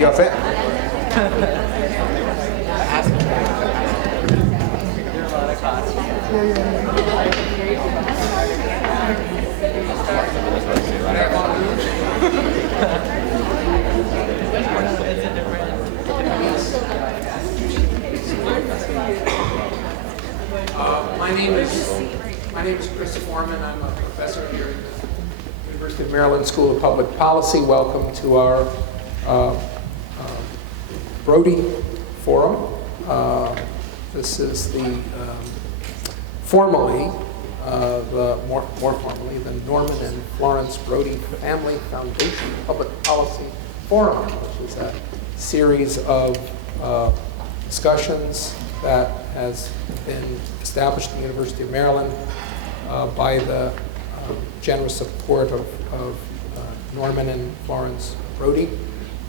יפה. My name is Chris Foreman. I'm a professor here at the University of Maryland School of Public Policy. Welcome to our Brody Forum. This is the more formally, the Norman and Florence Brody Family Foundation Public Policy Forum, which is a series of discussions that has been established at the University of Maryland by the generous support of Norman and Florence Brody.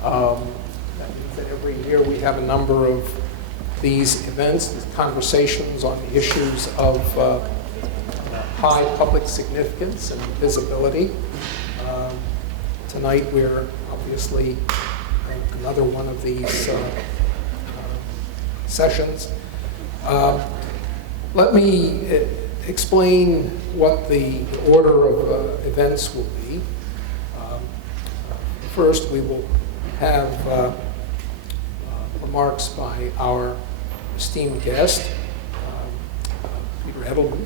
That means that every year we have a number of these events, these conversations on the issues of high public significance and visibility. Tonight we're obviously another one of these sessions. Let me explain what the order of events will be. First, we will have remarks by our esteemed guest, Peter Edelman,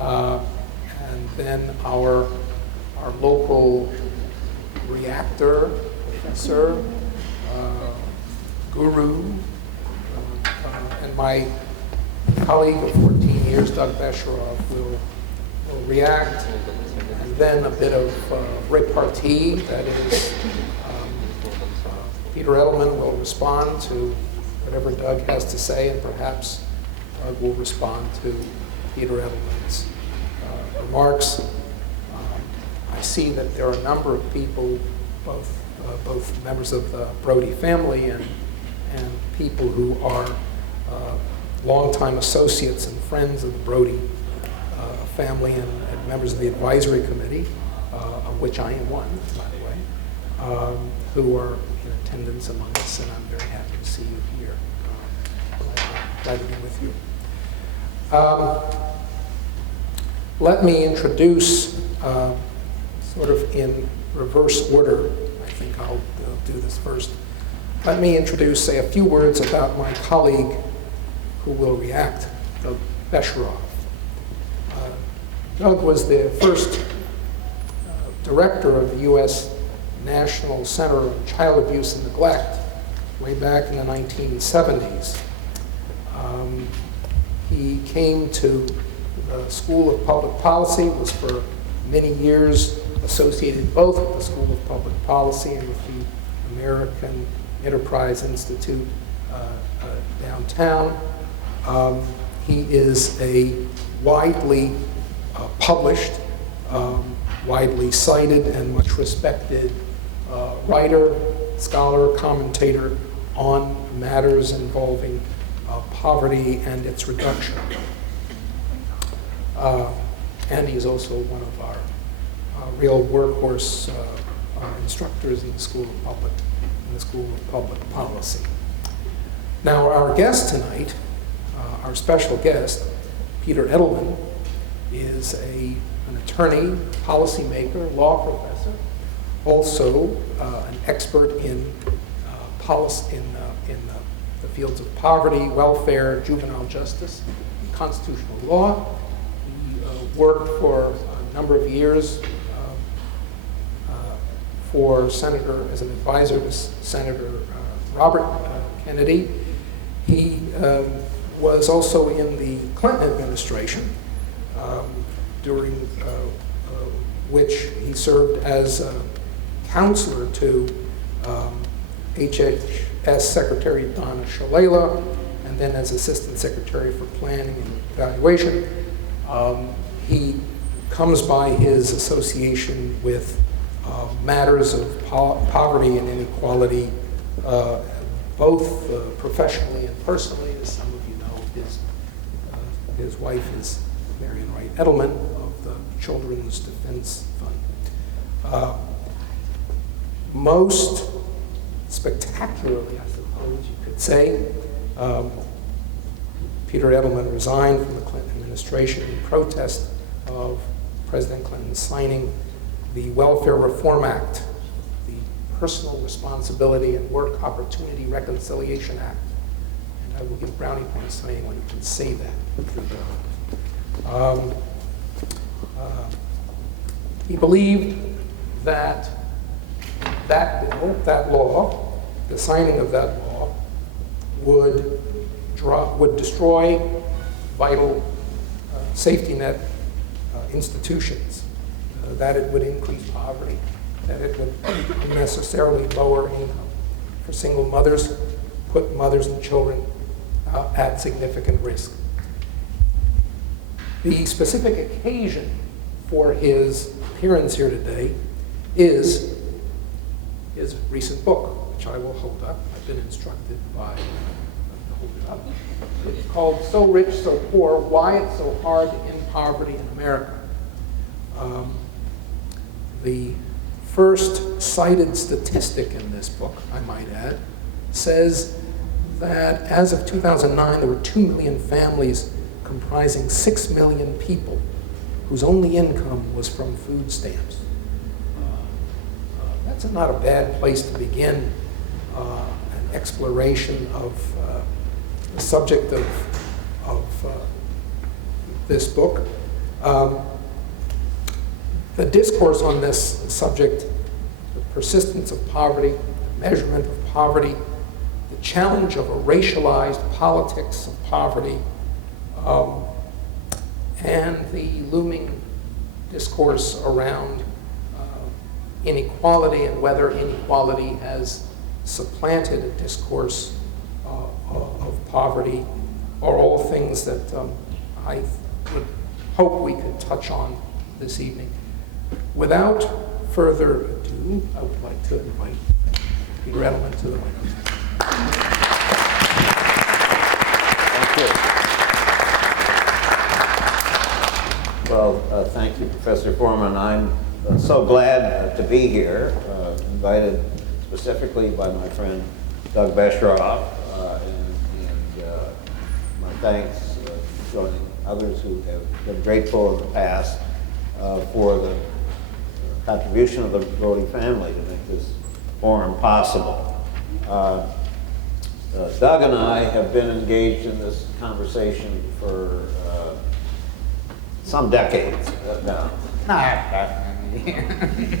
and then our local reactor professor, guru, and my colleague of 14 years, Doug Besheroff, will react, and then a bit of repartee, that is, Peter Edelman will respond to whatever Doug has to say, and perhaps Doug will respond to Peter Edelman's remarks. I see that there are a number of people, both members of the Brody family and people who are longtime associates and friends of the Brody family and members of the advisory committee, of which I am one, by the way, who are in attendance among us, and I'm very happy to see you here. Glad to be with you. Let me introduce, sort of in reverse order, I think I'll do this first. Let me introduce, say a few words about my colleague who will react, Doug Besheroff. Doug was the first director of the U.S. National Center on Child Abuse and Neglect way back in the 1970s. He came to the School of Public Policy, was for many years associated both with the School of Public Policy and with the American Enterprise Institute downtown. He is a widely published, widely cited, and much respected writer, scholar, commentator on matters involving poverty and its reduction. And he's also one of our real workhorse instructors in the School of Public Policy. Now, our guest tonight, our special guest, Peter Edelman, is an attorney, policymaker, law professor, also an expert in policy in the fields of poverty, welfare, juvenile justice, and constitutional law. He worked for a number of years for Senator, as an advisor to Senator Robert Kennedy. He was also in the Clinton administration, during which he served as a counselor to HHS Secretary Donna Shalala, and then as Assistant Secretary for Planning and Evaluation. He comes by his association with matters of poverty and inequality, both professionally and personally. As some of you know, his wife is Marian Wright Edelman of the Children's Defense Fund. Most spectacularly, I suppose you could say. Peter Edelman resigned from the Clinton administration in protest of President Clinton signing the Welfare Reform Act, the Personal Responsibility and Work Opportunity Reconciliation Act. And I will give brownie points saying when you can say that. He believed that that law, the signing of that law, would destroy vital safety net institutions, that it would increase poverty, that it would unnecessarily lower income for single mothers, put mothers and children at significant risk. The specific occasion for his appearance here today is his recent book, which I will hold up. I've been instructed by to hold it up. It's called So Rich, So Poor, Why It's So Hard to End Poverty in America. The first cited statistic in this book, I might add, says that as of 2009, there were 2 million families comprising 6 million people whose only income was from food stamps. That's not a bad place to begin an exploration of the subject of this book. The discourse on this subject, the persistence of poverty, the measurement of poverty, the challenge of a racialized politics of poverty, and the looming discourse around inequality and whether inequality has supplanted a discourse of poverty are all things that I would hope we could touch on this evening. Without further ado, I would like to invite Peter Edelman to the microphone. Thank you. Well, thank you, Professor Foreman. I'm so glad to be here, invited specifically by my friend Doug Besheroff, and my thanks joining others who have been grateful in the past for the contribution of the Brody family to make this forum possible. Doug and I have been engaged in this conversation for some decades now.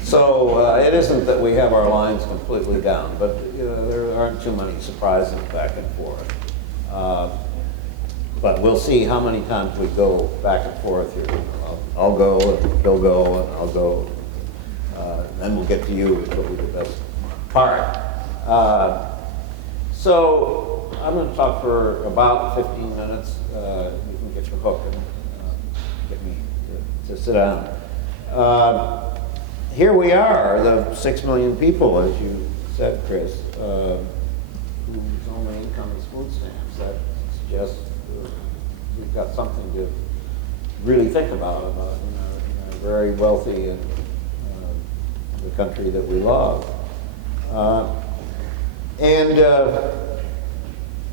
So it isn't that we have our lines completely down, but there aren't too many surprises back and forth. But we'll see how many times we go back and forth here. I'll go, and he'll go, and I'll go. Then we'll get to you, which will be the best part. So I'm going to talk for about 15 minutes. You can get your hook and get me to sit down. Here we are, the 6 million people, as you said, Chris, whose only income is food stamps. That suggests we've got something to really think about in a very wealthy and the country that we love. And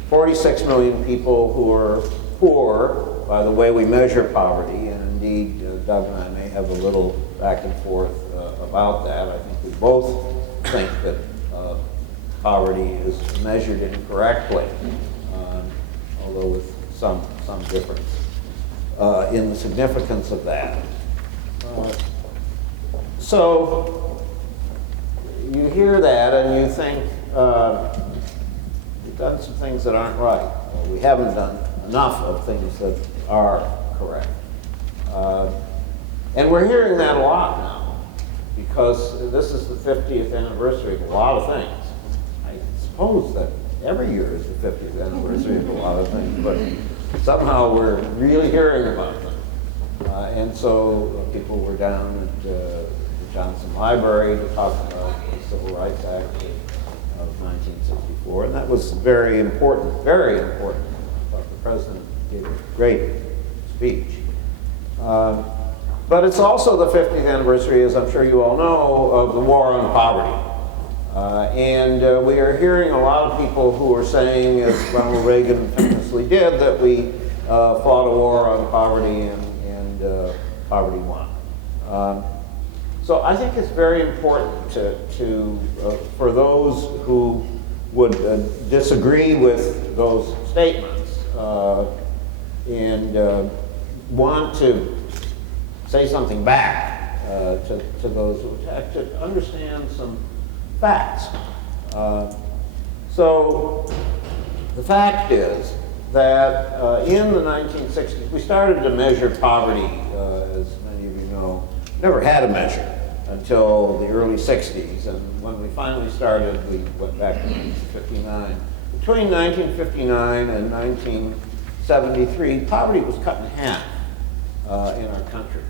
46 million people who are poor by the way we measure poverty, and indeed Doug and I may have a little back and forth about that. I think we both think that poverty is measured incorrectly, although with some difference in the significance of that. So you hear that and you think we've done some things that aren't right. Well, we haven't done enough of things that are correct. And we're hearing that a lot now because this is the 50th anniversary of a lot of things. I suppose that every year is the 50th anniversary of a lot of things, but somehow we're really hearing about them. And so people were down at the Johnson Library to talk about the Civil Rights Act of 1964, and that was very important, very important. I thought the president gave a great speech. But it's also the 50th anniversary, as I'm sure you all know, of the war on poverty. And we are hearing a lot of people who are saying, as Ronald Reagan famously did, that we fought a war on poverty and poverty won. So I think it's very important for those who would disagree with those statements and want to say something back to those who attack, to understand some facts. So the fact is that in the 1960s, we started to measure poverty, as many of you know. Never had a measure until the early 60s, and when we finally started, we went back to 1959. Between 1959 and 1973, poverty was cut in half in our country.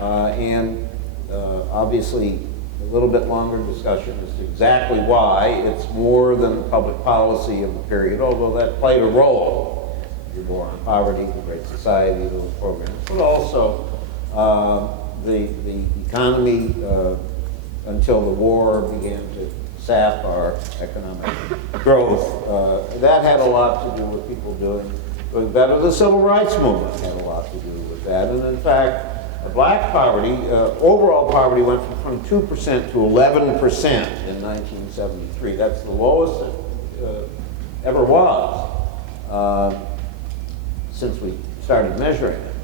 And obviously, a little bit longer discussion as to exactly why. It's more than the public policy of the period, although that played a role. The War on Poverty, the Great Society, those programs, but also the economy until the war began to sap our economic growth. That had a lot to do with people doing better. The Civil Rights Movement had a lot to do with that. And in fact, black poverty, overall poverty went from 2% to 11% in 1973. That's the lowest it ever was since we started measuring it.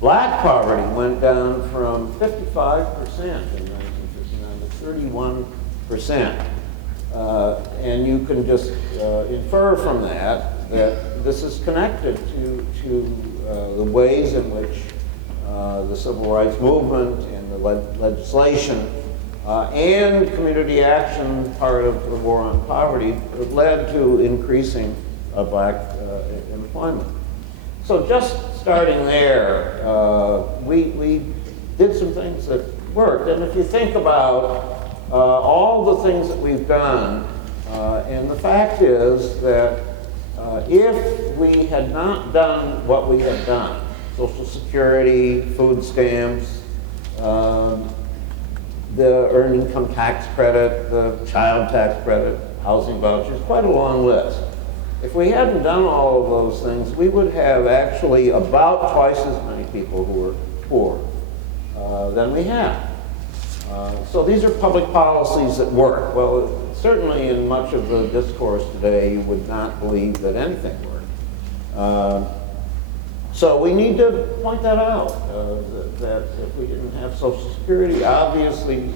Black poverty went down from 55% in 1959 to 31%. And you can just infer from that this is connected to the ways in which the Civil Rights Movement and the legislation and community action, part of the War on Poverty, led to increasing black employment. So just starting there, we did some things that worked. And if you think about all the things that we've done, and the fact is that if we had not done what we had done, Social Security, food stamps, the earned income tax credit, the child tax credit, housing vouchers, quite a long list. If we hadn't done all of those things, we would have actually about twice as many people who are poor than we have. So these are public policies that work. Well, certainly in much of the discourse today, you would not believe that anything worked. So we need to point that out, that if we didn't have Social Security, obviously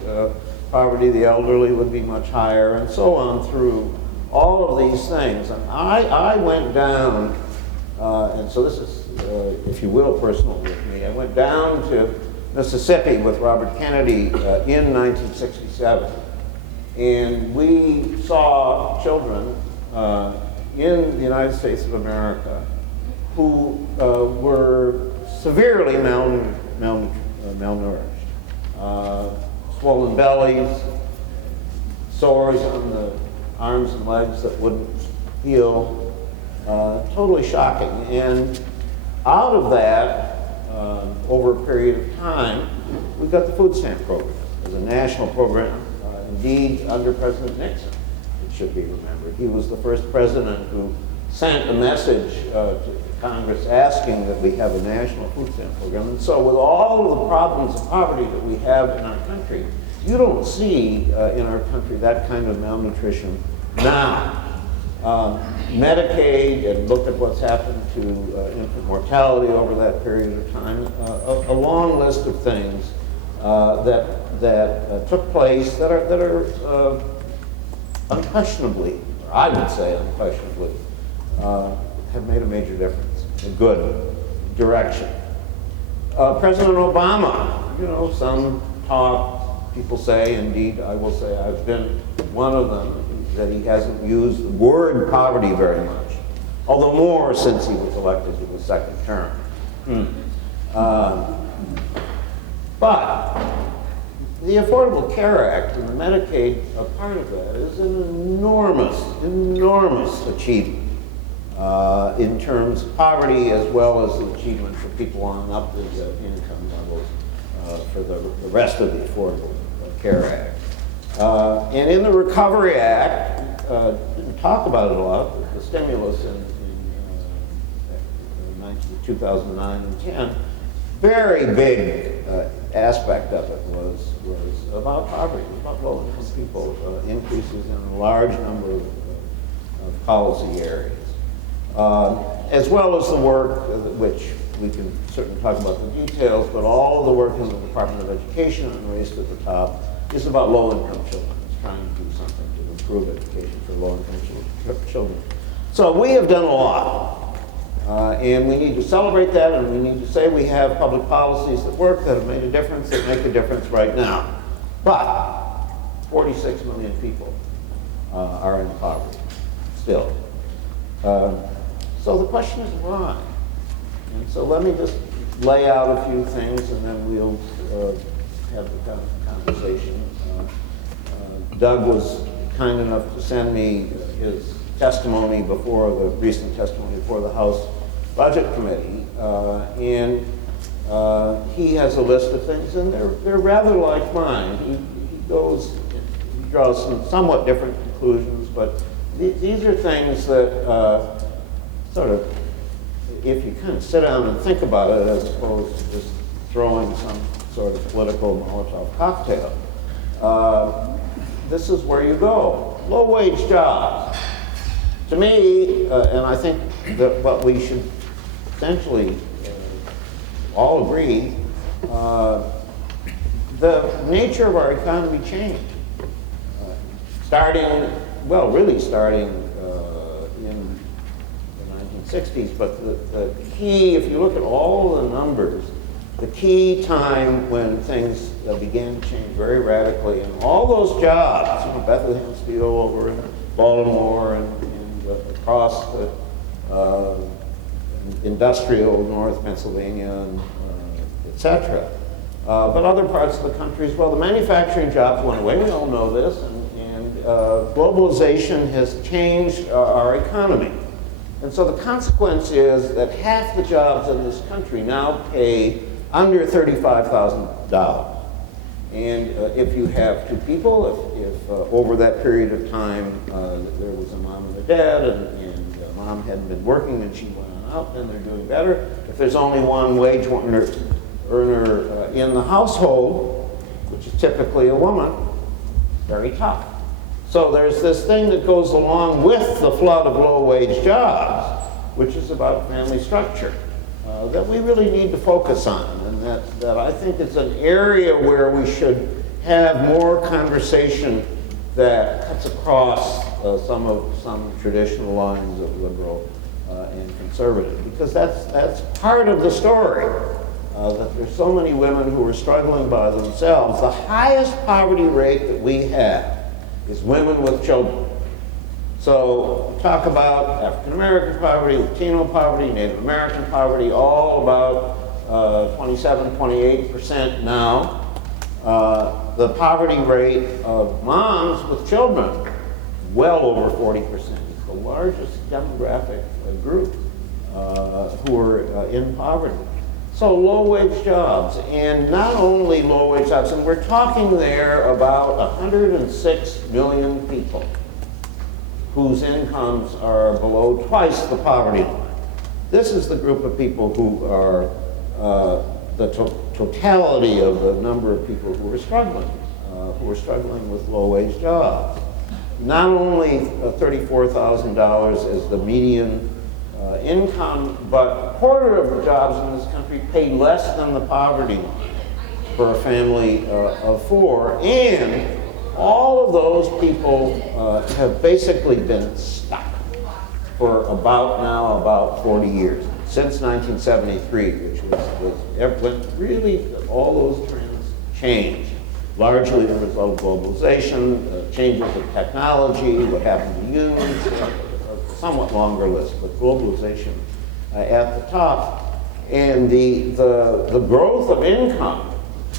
poverty of the elderly would be much higher, and so on through all of these things. And I went down, and so this is, if you will, personal with me. I went down to Mississippi with Robert Kennedy in 1967, and we saw children in the United States of America who were severely malnourished. Swollen bellies, sores on the arms and legs that wouldn't heal, totally shocking. And out of that, over a period of time, we got the food stamp program as a national program, indeed under President Nixon, it should be remembered. He was the first president who sent a message to Congress asking that we have a national food stamp program. And so with all of the problems of poverty that we have in our country, you don't see in our country that kind of malnutrition now. Medicaid, and look at what's happened to infant mortality over that period of time, a long list of things that took place that are unquestionably, or I would say unquestionably, have made a major difference, a good direction. President Obama, you know, some talk, people say, indeed I will say I've been one of them, that he hasn't used the word poverty very much, although more since he was elected to his second term. But the Affordable Care Act and the Medicaid, a part of that, is an enormous, enormous achievement in terms of poverty, as well as the achievement for people on up the income levels for the rest of the Affordable Care Act. And in the Recovery Act, didn't talk about it a lot, but the stimulus in 2009 and 10, very big aspect of it was about poverty, it was about low-income people, increases in a large number of policy areas, as well as the work, which we can certainly talk about the details, but all of the work in the Department of Education and raised at the top is about low-income children. It's trying to do something to improve education for low-income children. So we have done a lot. And we need to celebrate that, and we need to say we have public policies that work, that have made a difference, that make a difference right now. But 46 million people are in poverty still. So the question is why? And so let me just lay out a few things, and then we'll have the conversation. Doug was kind enough to send me his testimony before the recent testimony before the House Budget Committee, and he has a list of things, and they're rather like mine. He draws some somewhat different conclusions, but these are things that sort of, if you kind of sit down and think about it, as opposed to just throwing some sort of political Molotov cocktail, this is where you go. Low-wage jobs. To me, and I think that what we should essentially all agree, the nature of our economy changed. Really starting in the 1960s, but the key, if you look at all the numbers, the key time when things began to change very radically, and all those jobs, Bethlehem Steel over in Baltimore and across the industrial North Pennsylvania, and et cetera. But other parts of the country as well. The manufacturing jobs went away, we all know this, and globalization has changed our economy. And so the consequence is that half the jobs in this country now pay under $35,000. And if you have two people, if over that period of time there was a mom and a dad, and mom hadn't been working and she went on out, then they're doing better. If there's only one wage earner in the household, which is typically a woman, very tough. So there's this thing that goes along with the flood of low-wage jobs, which is about family structure, that we really need to focus on, and that I think it's an area where we should have more conversation that cuts across some traditional lines of liberal and conservative, because that's part of the story, that there's so many women who are struggling by themselves. The highest poverty rate that we have is women with children. So talk about African American poverty, Latino poverty, Native American poverty, all about 27, 28% now. The poverty rate of moms with children, well over 40%. It's the largest demographic group who are in poverty. So low-wage jobs, and not only low-wage jobs, and we're talking there about 106 million people whose incomes are below twice the poverty line. This is the group of people who are the totality of the number of people who are struggling with low-wage jobs. Not only $34,000 is the median income, but a quarter of the jobs in this country pay less than the poverty line for a family of four, and all of those people have basically been stuck for about 40 years, since 1973, which was when really all those trends changed, largely the result of globalization, changes of technology, what happened to unions, somewhat longer list, but globalization at the top. And the growth of income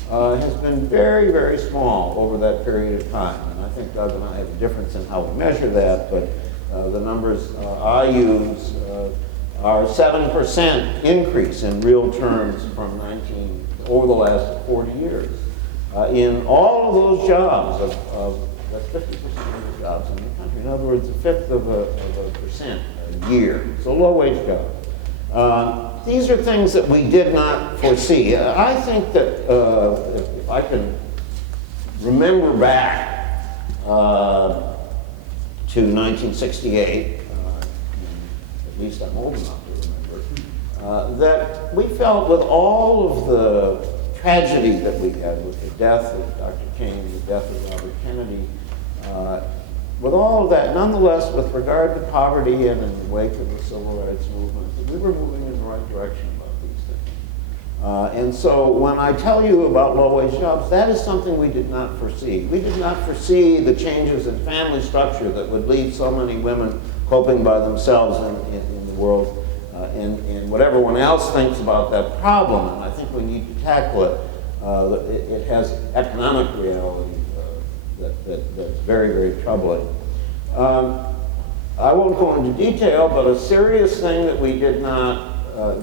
has been very, very small over that period of time. And I think Doug and I have a difference in how we measure that, but the numbers I use are 7% increase in real terms from over the last 40 years. In all of those jobs of That's 50% of the jobs in the country. In other words, a fifth of a percent a year. So low-wage jobs. These are things that we did not foresee. I think that if I can remember back to 1968, at least I'm old enough to remember, that we felt with all of the tragedy that we had with the death of Dr. King, the death of Robert Kennedy, with all of that, nonetheless, with regard to poverty and in the wake of the civil rights movement, that we were moving in the right direction about these things. And so when I tell you about low-wage jobs, that is something we did not foresee. We did not foresee the changes in family structure that would leave so many women coping by themselves in the world, and what everyone else thinks about that problem, and I think we need to tackle it. It has economic reality that's very, very troubling. I won't go into detail, but a serious thing that we did not,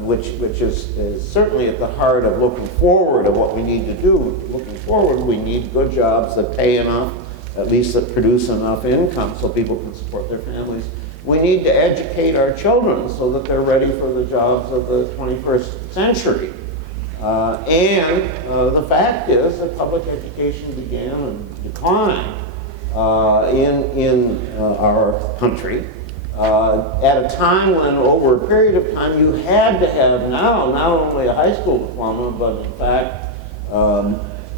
which is certainly at the heart of looking forward of what we need to do. Looking forward, we need good jobs that pay enough, at least that produce enough income so people can support their families. We need to educate our children so that they're ready for the jobs of the 21st century. And the fact is that public education began to decline in our country at a time when, over a period of time, you had to have now not only a high school diploma, but in fact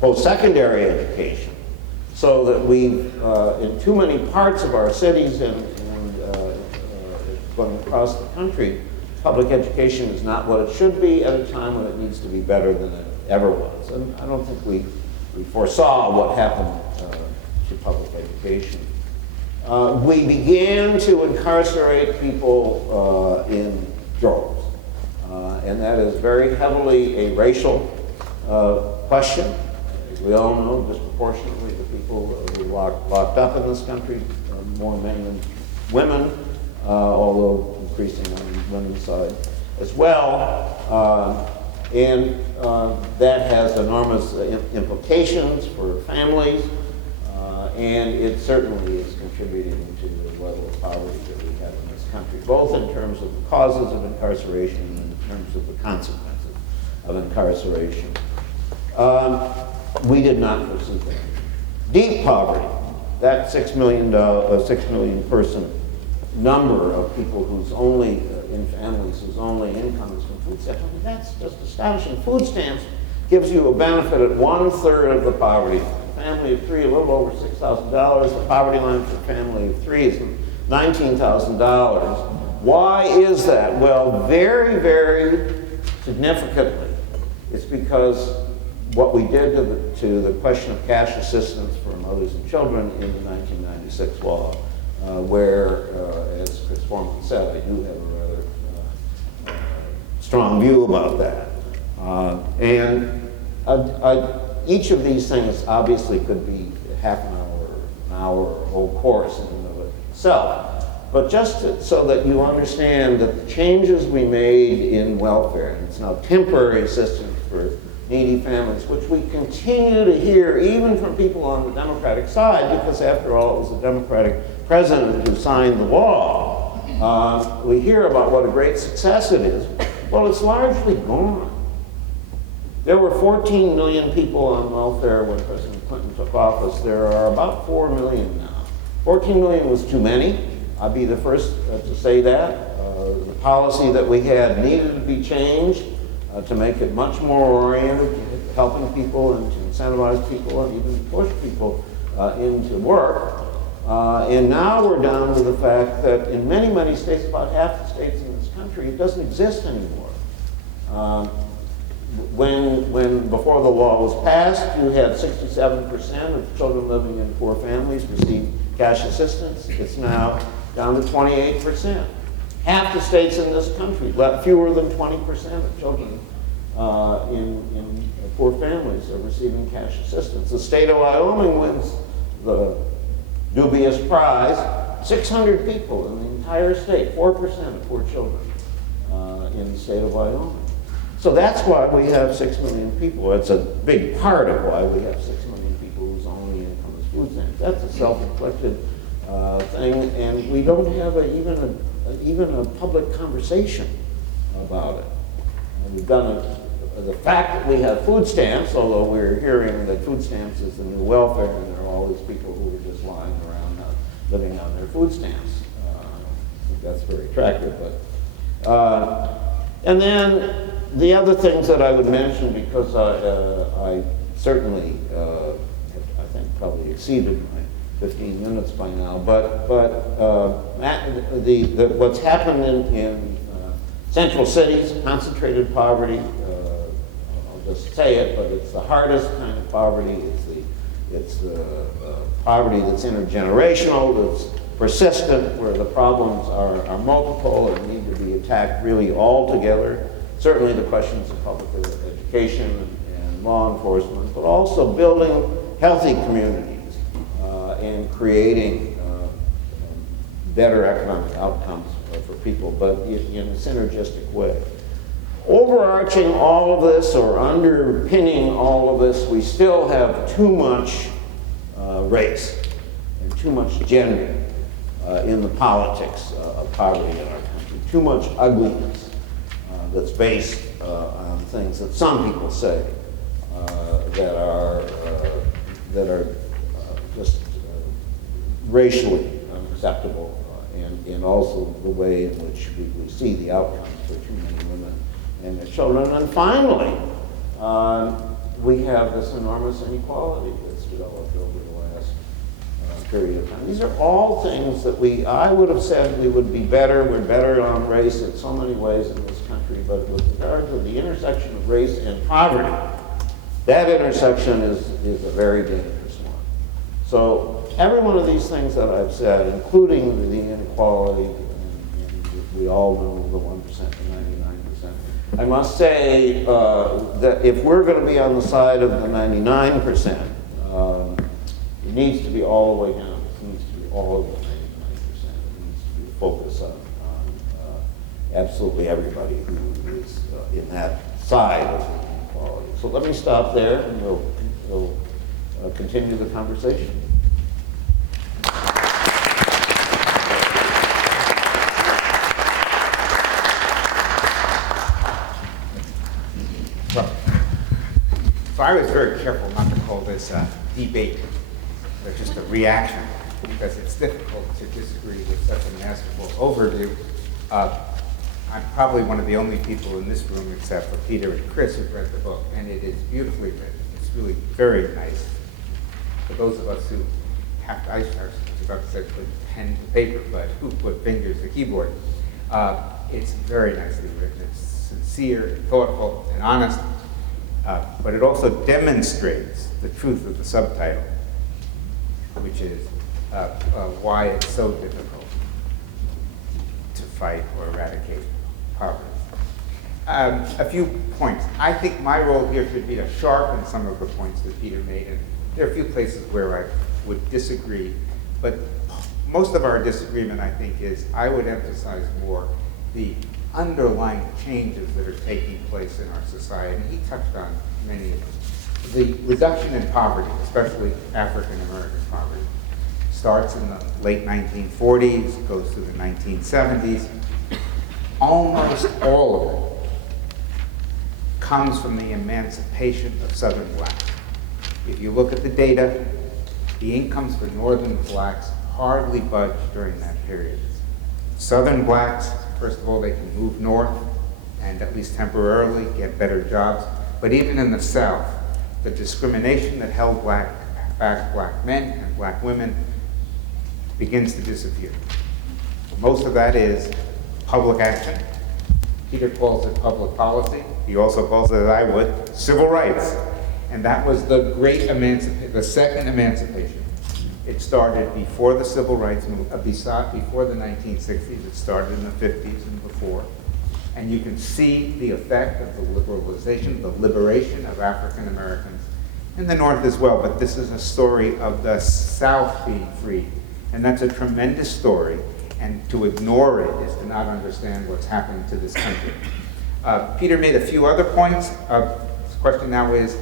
post-secondary education, so that we, in too many parts of our cities and going across the country, public education is not what it should be at a time when it needs to be better than it ever was. And I don't think we foresaw what happened to public education. We began to incarcerate people in droves. And that is very heavily a racial question. As we all know, disproportionately the people who are locked up in this country are more men than women, although increasing on the women's side as well. And that has enormous implications for families, and it certainly is contributing to the level of poverty that we have in this country, both in terms of the causes of incarceration and in terms of the consequences of incarceration. We did not foresee that. Deep poverty, that 6 million person number of people whose only, in families whose only income is from food stamps. I mean, that's just astonishing. Food stamps gives you a benefit at 1/3 of the poverty line. A family of three, a little over $6,000. The poverty line for a family of three is $19,000. Why is that? Well, very, very significantly, it's because what we did to the question of cash assistance for mothers and children in the 1996 law. Where, as Chris Foreman said, I do have a rather strong view about that. Each of these things obviously could be half an hour, a whole course in and of itself. But just so that you understand that the changes we made in welfare, and it's now temporary assistance for needy families, which we continue to hear even from people on the Democratic side, because after all, it was the Democratic president who signed the law. We hear about what a great success it is. Well, it's largely gone. There were 14 million people on welfare when President Clinton took office. There are about 4 million now. 14 million was too many. I'll be the first to say that. The policy that we had needed to be changed to make it much more oriented to helping people and to incentivize people and even push people into work. And now we're down to the fact that in many, many states, about half the states in this country, it doesn't exist anymore. When before the law was passed, you had 67% of children living in poor families receive cash assistance. It's now down to 28%. Half the states in this country, fewer than 20% of children in poor families are receiving cash assistance. The state of Wyoming wins the dubious prize. 600 people in the entire state, 4% of poor children in the state of Wyoming. So that's why we have 6 million people. It's a big part of why we have 6 million people whose only income is food stamps. That's a self-inflicted thing, and we don't have even a public conversation about it. We've done the fact that we have food stamps, although we're hearing that food stamps is the new welfare, and there are all these people who are just lying around living on their food stamps. I think that's very attractive, but and then the other things that I would mention, because I certainly I think probably exceeded my 15 minutes by now, but what's happened in central cities, concentrated poverty, I'll just say it, but it's the hardest kind of poverty. It's the poverty that's intergenerational, that's persistent, where the problems are multiple and need to be attacked really all together. Certainly the questions of public education and law enforcement, but also building healthy communities and creating better economic outcomes for people, but in a synergistic way. Overarching all of this, or underpinning all of this, we still have too much race and too much gender in the politics of poverty in our country. Too much ugliness that's based on things that some people say that are just racially unacceptable, and also the way in which we see the outcomes for too many women and their children. And finally, we have this enormous inequality that's developed over the last period of time. These are all things that I would have said we would be better. We're better on race in so many ways in this country, but with regard to the intersection of race and poverty, that intersection is a very dangerous one. So every one of these things that I've said, including the inequality, and we all know the 1% to 99%, I must say that if we're going to be on the side of the 99%, it needs to be all the way down. It needs to be all of the 99%. It needs to be a focus on absolutely everybody who is in that side of the inequality. So let me stop there, and we'll continue the conversation. So I was very careful not to call this a debate, but just a reaction, because it's difficult to disagree with such a masterful overview. I'm probably one of the only people in this room, except for Peter and Chris, who've read the book, and it is beautifully written. It's really very nice. For those of us who have to, I was about to say put pen to paper, but who put fingers to keyboard, it's very nicely written. It's sincere, and thoughtful, and honest. But it also demonstrates the truth of the subtitle, which is why it's so difficult to fight or eradicate poverty. A few points. I think my role here should be to sharpen some of the points that Peter made, and there are a few places where I would disagree, but most of our disagreement, I think, is I would emphasize more the underlying changes that are taking place in our society. He touched on many of them. The reduction in poverty, especially African American poverty, starts in the late 1940s, goes through the 1970s. Almost all of it comes from the emancipation of Southern blacks. If you look at the data, the incomes for Northern blacks hardly budged during that period. Southern blacks, first of all, they can move north and at least temporarily get better jobs. But even in the South, the discrimination that held back black men and black women begins to disappear. Most of that is public action. Peter calls it public policy. He also calls it, as I would, civil rights. And that was the great emancipation, the second emancipation. It started before the civil rights movement, before the 1960s. It started in the 50s and before. And you can see the effect of the liberalization, the liberation of African Americans in the North as well. But this is a story of the South being freed. And that's a tremendous story. And to ignore it is to not understand what's happening to this country. Peter made a few other points. The question now is,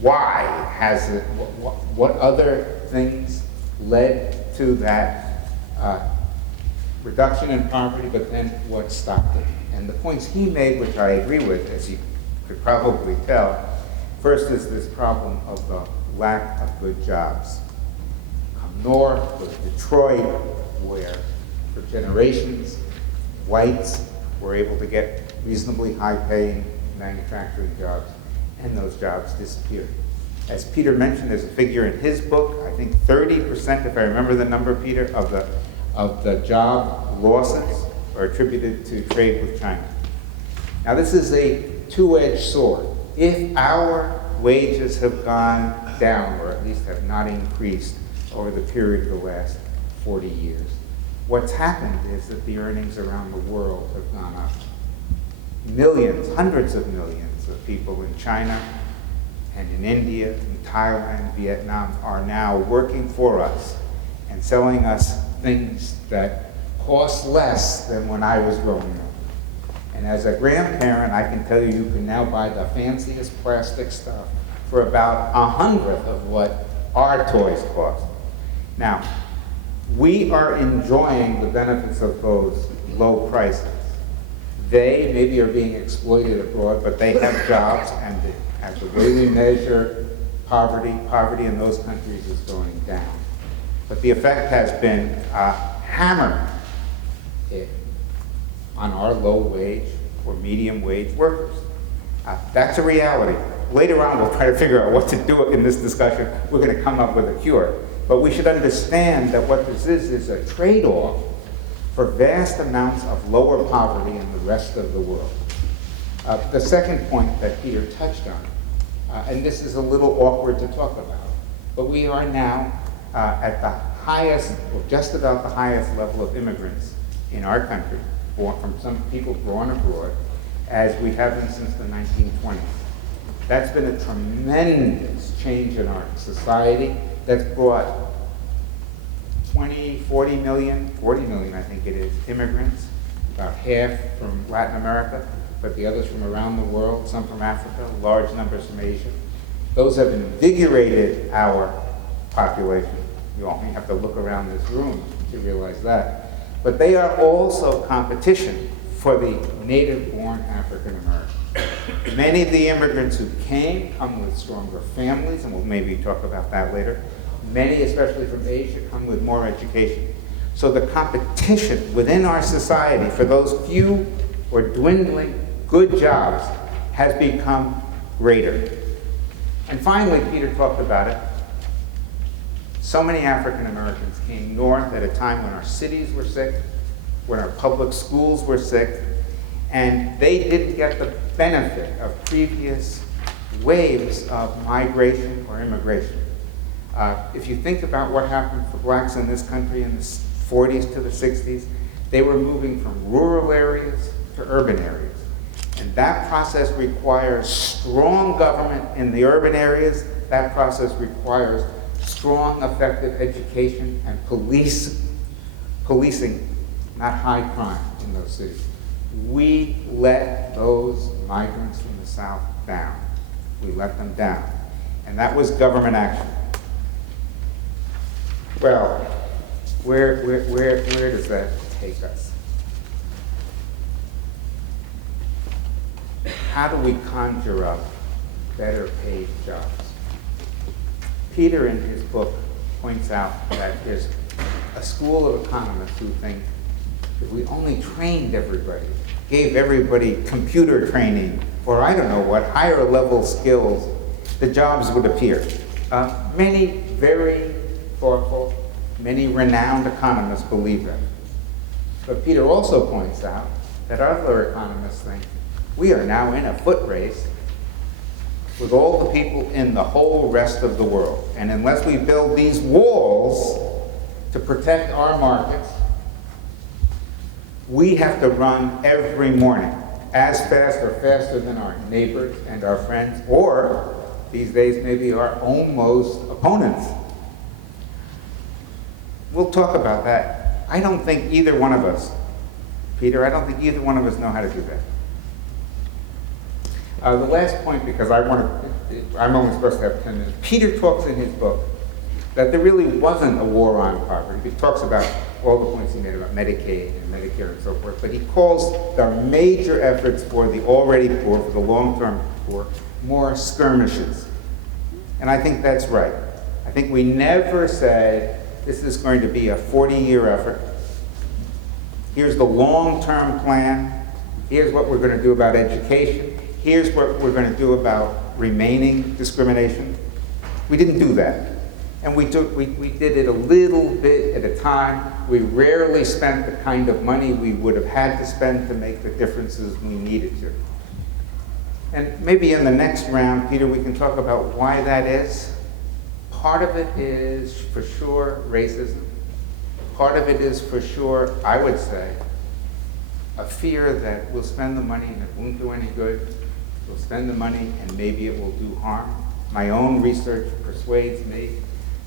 why has it, what other things led to that reduction in poverty, but then what stopped it. And the points he made, which I agree with, as you could probably tell, first is this problem of the lack of good jobs. Come north with Detroit, where for generations, whites were able to get reasonably high-paying manufacturing jobs, and those jobs disappeared. As Peter mentioned, there's a figure in his book, I think 30%, if I remember the number, Peter, of the job losses are attributed to trade with China. Now, this is a two-edged sword. If our wages have gone down, or at least have not increased over the period of the last 40 years, what's happened is that the earnings around the world have gone up. Millions, hundreds of millions of people in China and in India, in Thailand, Vietnam are now working for us and selling us things that cost less than when I was growing up. And as a grandparent, I can tell you, you can now buy the fanciest plastic stuff for about 100th of what our toys cost. Now, we are enjoying the benefits of those low prices. They maybe are being exploited abroad, but they have jobs, and as the way we measure poverty in those countries is going down. But the effect has been a hammer on our low-wage or medium-wage workers. That's a reality. Later on, we'll try to figure out what to do in this discussion. We're going to come up with a cure. But we should understand that what this is a trade-off for vast amounts of lower poverty in the rest of the world. The second point that Peter touched on, and this is a little awkward to talk about, but we are now at the highest, or just about the highest level of immigrants in our country, from some people born abroad, as we have been since the 1920s. That's been a tremendous change in our society that's brought 40 million I think it is, immigrants, about half from Latin America, but the others from around the world, some from Africa, large numbers from Asia. Those have invigorated our population. You only have to look around this room to realize that. But they are also competition for the native-born African American. Many of the immigrants who came come with stronger families, and we'll maybe talk about that later. Many, especially from Asia, come with more education. So the competition within our society for those few or dwindling good jobs has become greater. And finally, Peter talked about it. So many African Americans came north at a time when our cities were sick, when our public schools were sick, and they didn't get the benefit of previous waves of migration or immigration. If you think about what happened for blacks in this country in the 40s to the 60s, they were moving from rural areas to urban areas. And that process requires strong government in the urban areas. That process requires strong, effective education and policing, not high crime in those cities. We let those migrants from the South down. We let them down. And that was government action. Well, where does that take us? How do we conjure up better paid jobs? Peter, in his book, points out that there's a school of economists who think if we only trained everybody, gave everybody computer training, or I don't know what, higher level skills, the jobs would appear. Many very thoughtful, many renowned economists believe that. But Peter also points out that other economists think we are now in a foot race with all the people in the whole rest of the world. And unless we build these walls to protect our markets, we have to run every morning as fast or faster than our neighbors and our friends, or these days maybe our almost opponents. We'll talk about that. I don't think either one of us, Peter, I don't think either one of us know how to do that. The last point, because I'm only supposed to have 10 minutes. Peter talks in his book that there really wasn't a war on poverty. He talks about all the points he made about Medicaid and Medicare and so forth, but he calls the major efforts for the already poor, for the long-term poor, more skirmishes. And I think that's right. I think we never said this is going to be a 40-year effort. Here's the long-term plan. Here's what we're going to do about education. Here's what we're going to do about remaining discrimination. We didn't do that. And we did it a little bit at a time. We rarely spent the kind of money we would have had to spend to make the differences we needed to. And maybe in the next round, Peter, we can talk about why that is. Part of it is, for sure, racism. Part of it is, for sure, I would say, a fear that we'll spend the money and it won't do any good. We'll spend the money and maybe it will do harm. My own research persuades me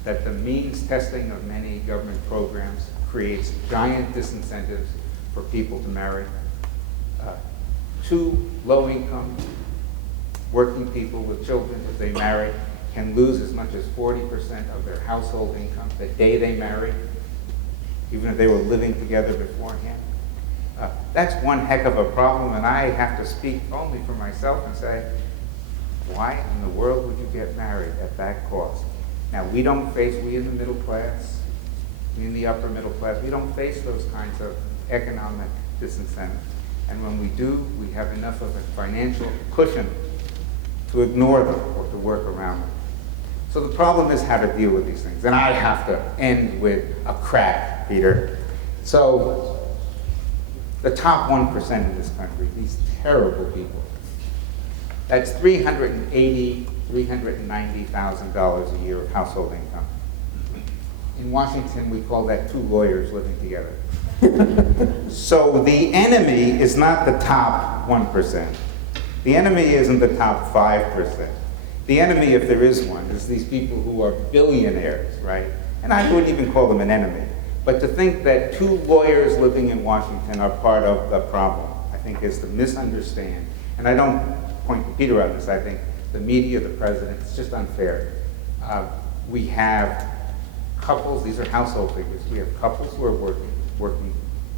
that the means testing of many government programs creates giant disincentives for people to marry. Two low-income working people with children, if they marry, can lose as much as 40% of their household income the day they marry, even if they were living together beforehand. That's one heck of a problem, and I have to speak only for myself and say, why in the world would you get married at that cost? Now, we in the middle class, we in the upper middle class, we don't face those kinds of economic disincentives. And when we do, we have enough of a financial cushion to ignore them or to work around them. So the problem is how to deal with these things. And I have to end with a crack, Peter. So the top 1% in this country, these terrible people, that's $380,000, $390,000 a year of household income. In Washington, we call that 2 lawyers living together. So the enemy is not the top 1%. The enemy isn't the top 5%. The enemy, if there is one, is these people who are billionaires, right? And I wouldn't even call them an enemy. But to think that 2 lawyers living in Washington are part of the problem, I think is to misunderstand. And I don't point to Peter on this. I think the media, the president, it's just unfair. We have couples, these are household figures. We have couples who are working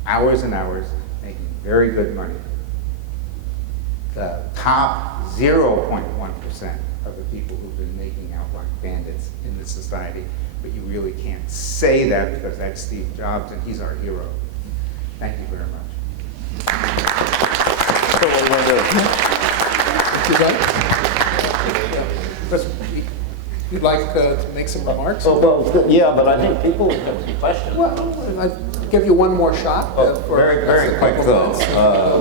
hours and hours, making very good money. The top 0.1% of the people who've been making out like bandits in this society, but you really can't say that because that's Steve Jobs and he's our hero. Thank you very much. So what do you want to do? You'd like to make some remarks? Well, yeah, but I think people have some questions. Well, I'll give you one more shot. Very quick though.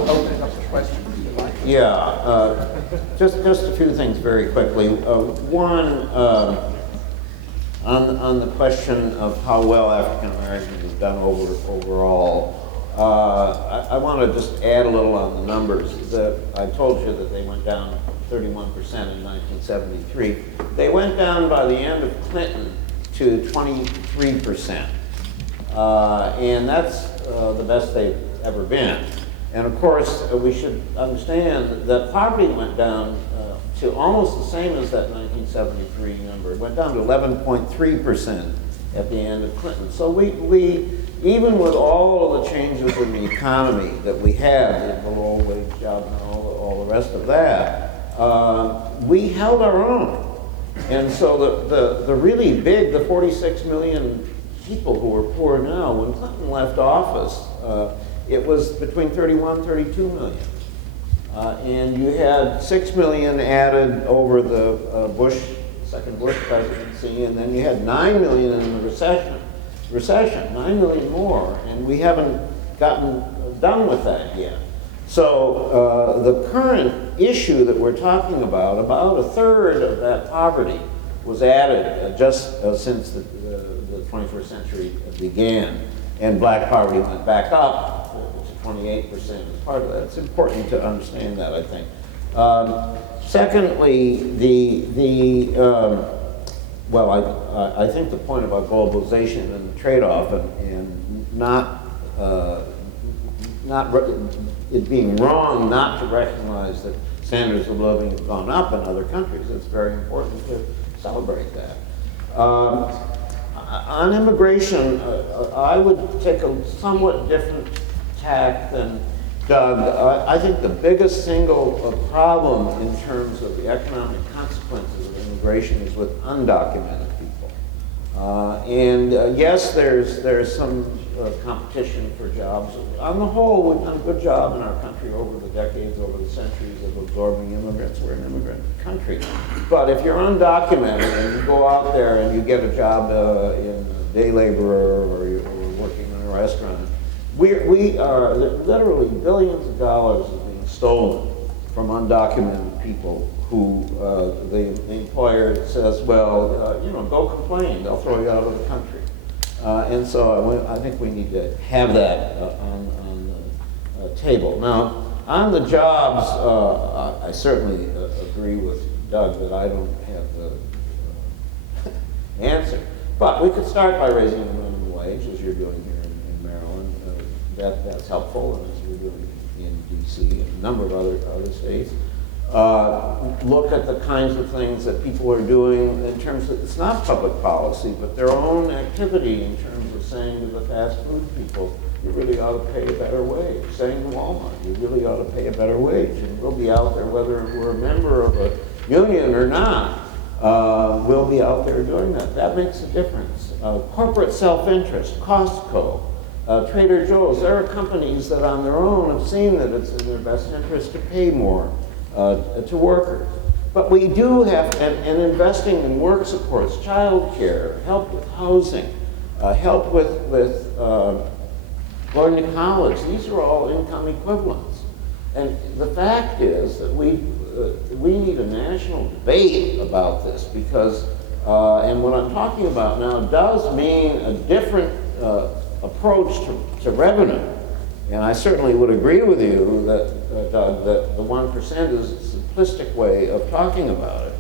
Opening up the questions if you like. Yeah, just a few things very quickly. One, on the question of how well African Americans have done overall, I want to just add a little on the numbers. I told you that they went down 31% in 1973. They went down by the end of Clinton to 23%. And that's the best they've ever been. And of course, we should understand that poverty went down to almost the same as that 1973 number. It went down to 11.3% at the end of Clinton. So we even with all of the changes in the economy that we had, the low wage job and all the rest of that, we held our own. And so the really big, the 46 million people who are poor now, when Clinton left office, it was between 31, 32 million. And you had 6 million added over the second Bush presidency, and then you had 9 million in the recession, 9 million more, and we haven't gotten done with that yet. So the current issue that we're talking about a third of that poverty was added just since the 21st century began, and black poverty went back up to 28% as part of that. It's important to understand that, I think. Secondly, I think the point about globalization and the trade-off and not it being wrong not to recognize that standards of living have gone up in other countries. It's very important to celebrate that. On immigration, I would take a somewhat different tack than Doug. I think the biggest single problem in terms of the economic consequences of immigration is with undocumented people. Yes, there's some competition for jobs. On the whole, we've done a good job in our country over the decades, over the centuries of absorbing immigrants. We're an immigrant country. But if you're undocumented and you go out there and you get a job in day laborer or you're working in a restaurant, we are literally billions of dollars are being stolen from undocumented people who the employer says, well, you know, go complain, they'll throw you out of the country. And so I think we need to have that on the table. Now, on the jobs, I certainly agree with Doug that I don't have the answer. But we could start by raising the minimum wage, as you're doing here in Maryland. That's helpful, and as we're doing in D.C. and a number of other states. Look at the kinds of things that people are doing in terms of, it's not public policy, but their own activity in terms of saying to the fast food people, you really ought to pay a better wage. Saying to Walmart, you really ought to pay a better wage. And we'll be out there, whether we're a member of a union or not, we'll be out there doing that. That makes a difference. Corporate self-interest, Costco, Trader Joe's, there are companies that on their own have seen that it's in their best interest to pay more to workers. But we do have, and investing in work supports, child care, help with housing, help with going to college. These are all income equivalents. And the fact is that we need a national debate about this because, and what I'm talking about now does mean a different approach to revenue. And I certainly would agree with you that, Doug, that the 1% is a simplistic way of talking about it.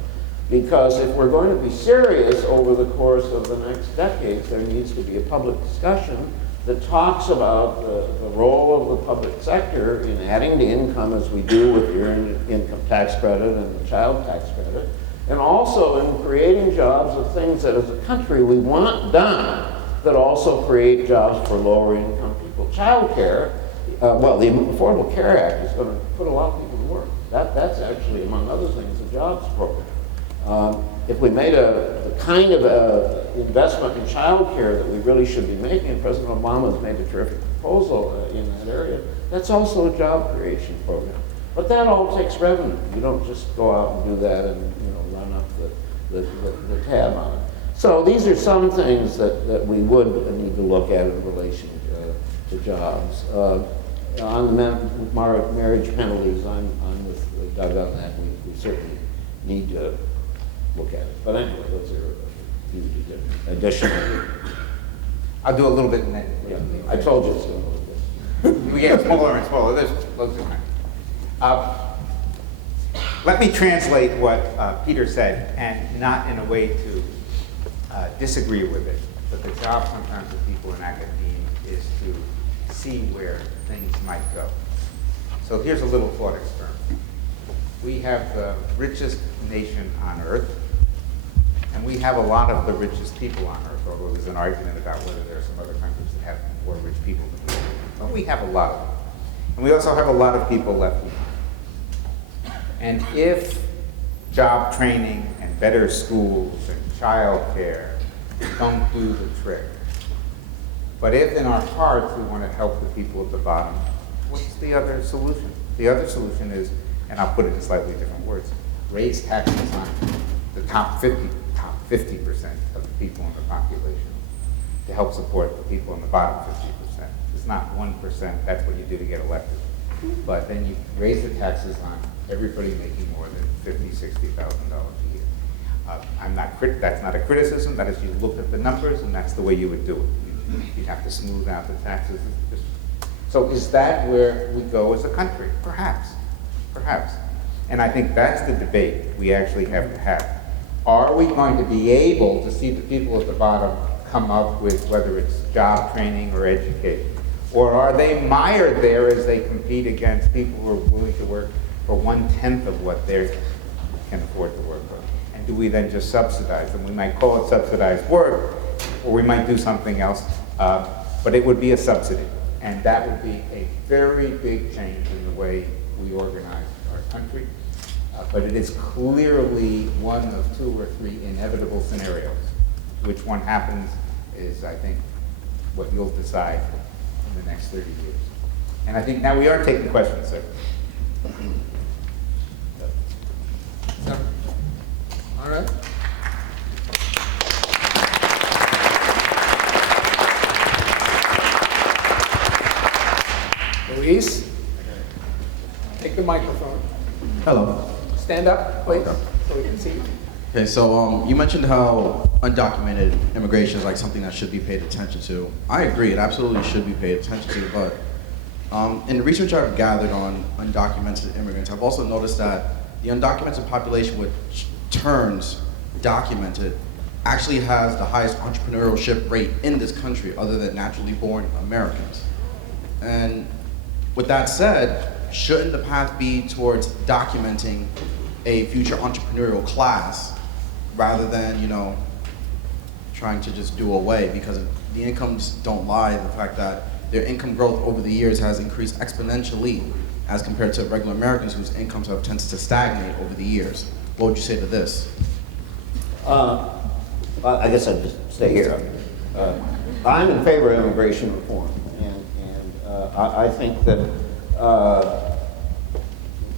Because if we're going to be serious over the course of the next decades, there needs to be a public discussion that talks about the role of the public sector in adding to income as we do with the earned income tax credit and the child tax credit, and also in creating jobs of things that as a country we want done that also create jobs for lower income people. Child care, well, the Affordable Care Act is going to put a lot of people to work. That's actually, among other things, a jobs program. If we made the kind of investment in child care that we really should be making, and President Obama has made a terrific proposal in that area, that's also a job creation program. But that all takes revenue. You don't just go out and do that and run up the tab on it. So these are some things that we would need to look at in relation to jobs. On the marriage penalties, I'm with Doug on that. We certainly need to look at it. But anyway, those are a few additional. I'll do a little bit in that. Yeah, I told you it's going to look We get smaller and smaller. There's loads of time. Let me translate what Peter said, and not in a way to disagree with it, but the job sometimes of people in academia is to see where things might go. So here's a little thought experiment. We have the richest nation on earth, and we have a lot of the richest people on earth, although there's an argument about whether there are some other countries that have more rich people than we do. But we have a lot of them. And we also have a lot of people left behind. And if job training and better schools and child care don't do the trick, but if in our hearts we want to help the people at the bottom, what's the other solution? The other solution is, and I'll put it in slightly different words, raise taxes on the top 50% of the people in the population to help support the people in the bottom 50%. It's not 1%, that's what you do to get elected. But then you raise the taxes on everybody making more than $50,000, $60,000 a year. That's not a criticism, that is, you look at the numbers and that's the way you would do it. You'd have to smooth out the taxes. So is that where we go as a country? Perhaps, perhaps. And I think that's the debate we actually have to have. Are we going to be able to see the people at the bottom come up with whether it's job training or education? Or are they mired there as they compete against people who are willing to work for 1/10 of what they can afford to work for? And do we then just subsidize them? We might call it subsidized work, or we might do something else, but it would be a subsidy. And that would be a very big change in the way we organize our country. But it is clearly one of 2 or 3 inevitable scenarios. Which one happens is, I think, what you'll decide in the next 30 years. And I think now we are taking questions, sir. So, all right. Luis, take the microphone. Hello. Stand up, please, so we can see you. Okay, so you mentioned how undocumented immigration is like something that should be paid attention to. I agree, it absolutely should be paid attention to, but in the research I've gathered on undocumented immigrants, I've also noticed that the undocumented population, which turns documented, actually has the highest entrepreneurship rate in this country other than naturally born Americans. And with that said, shouldn't the path be towards documenting a future entrepreneurial class rather than, you know, trying to just do away? Because the incomes don't lie. The fact that their income growth over the years has increased exponentially as compared to regular Americans whose incomes have tended to stagnate over the years. What would you say to this? I guess I'd just stay here. I'm in favor of immigration reform, and I think that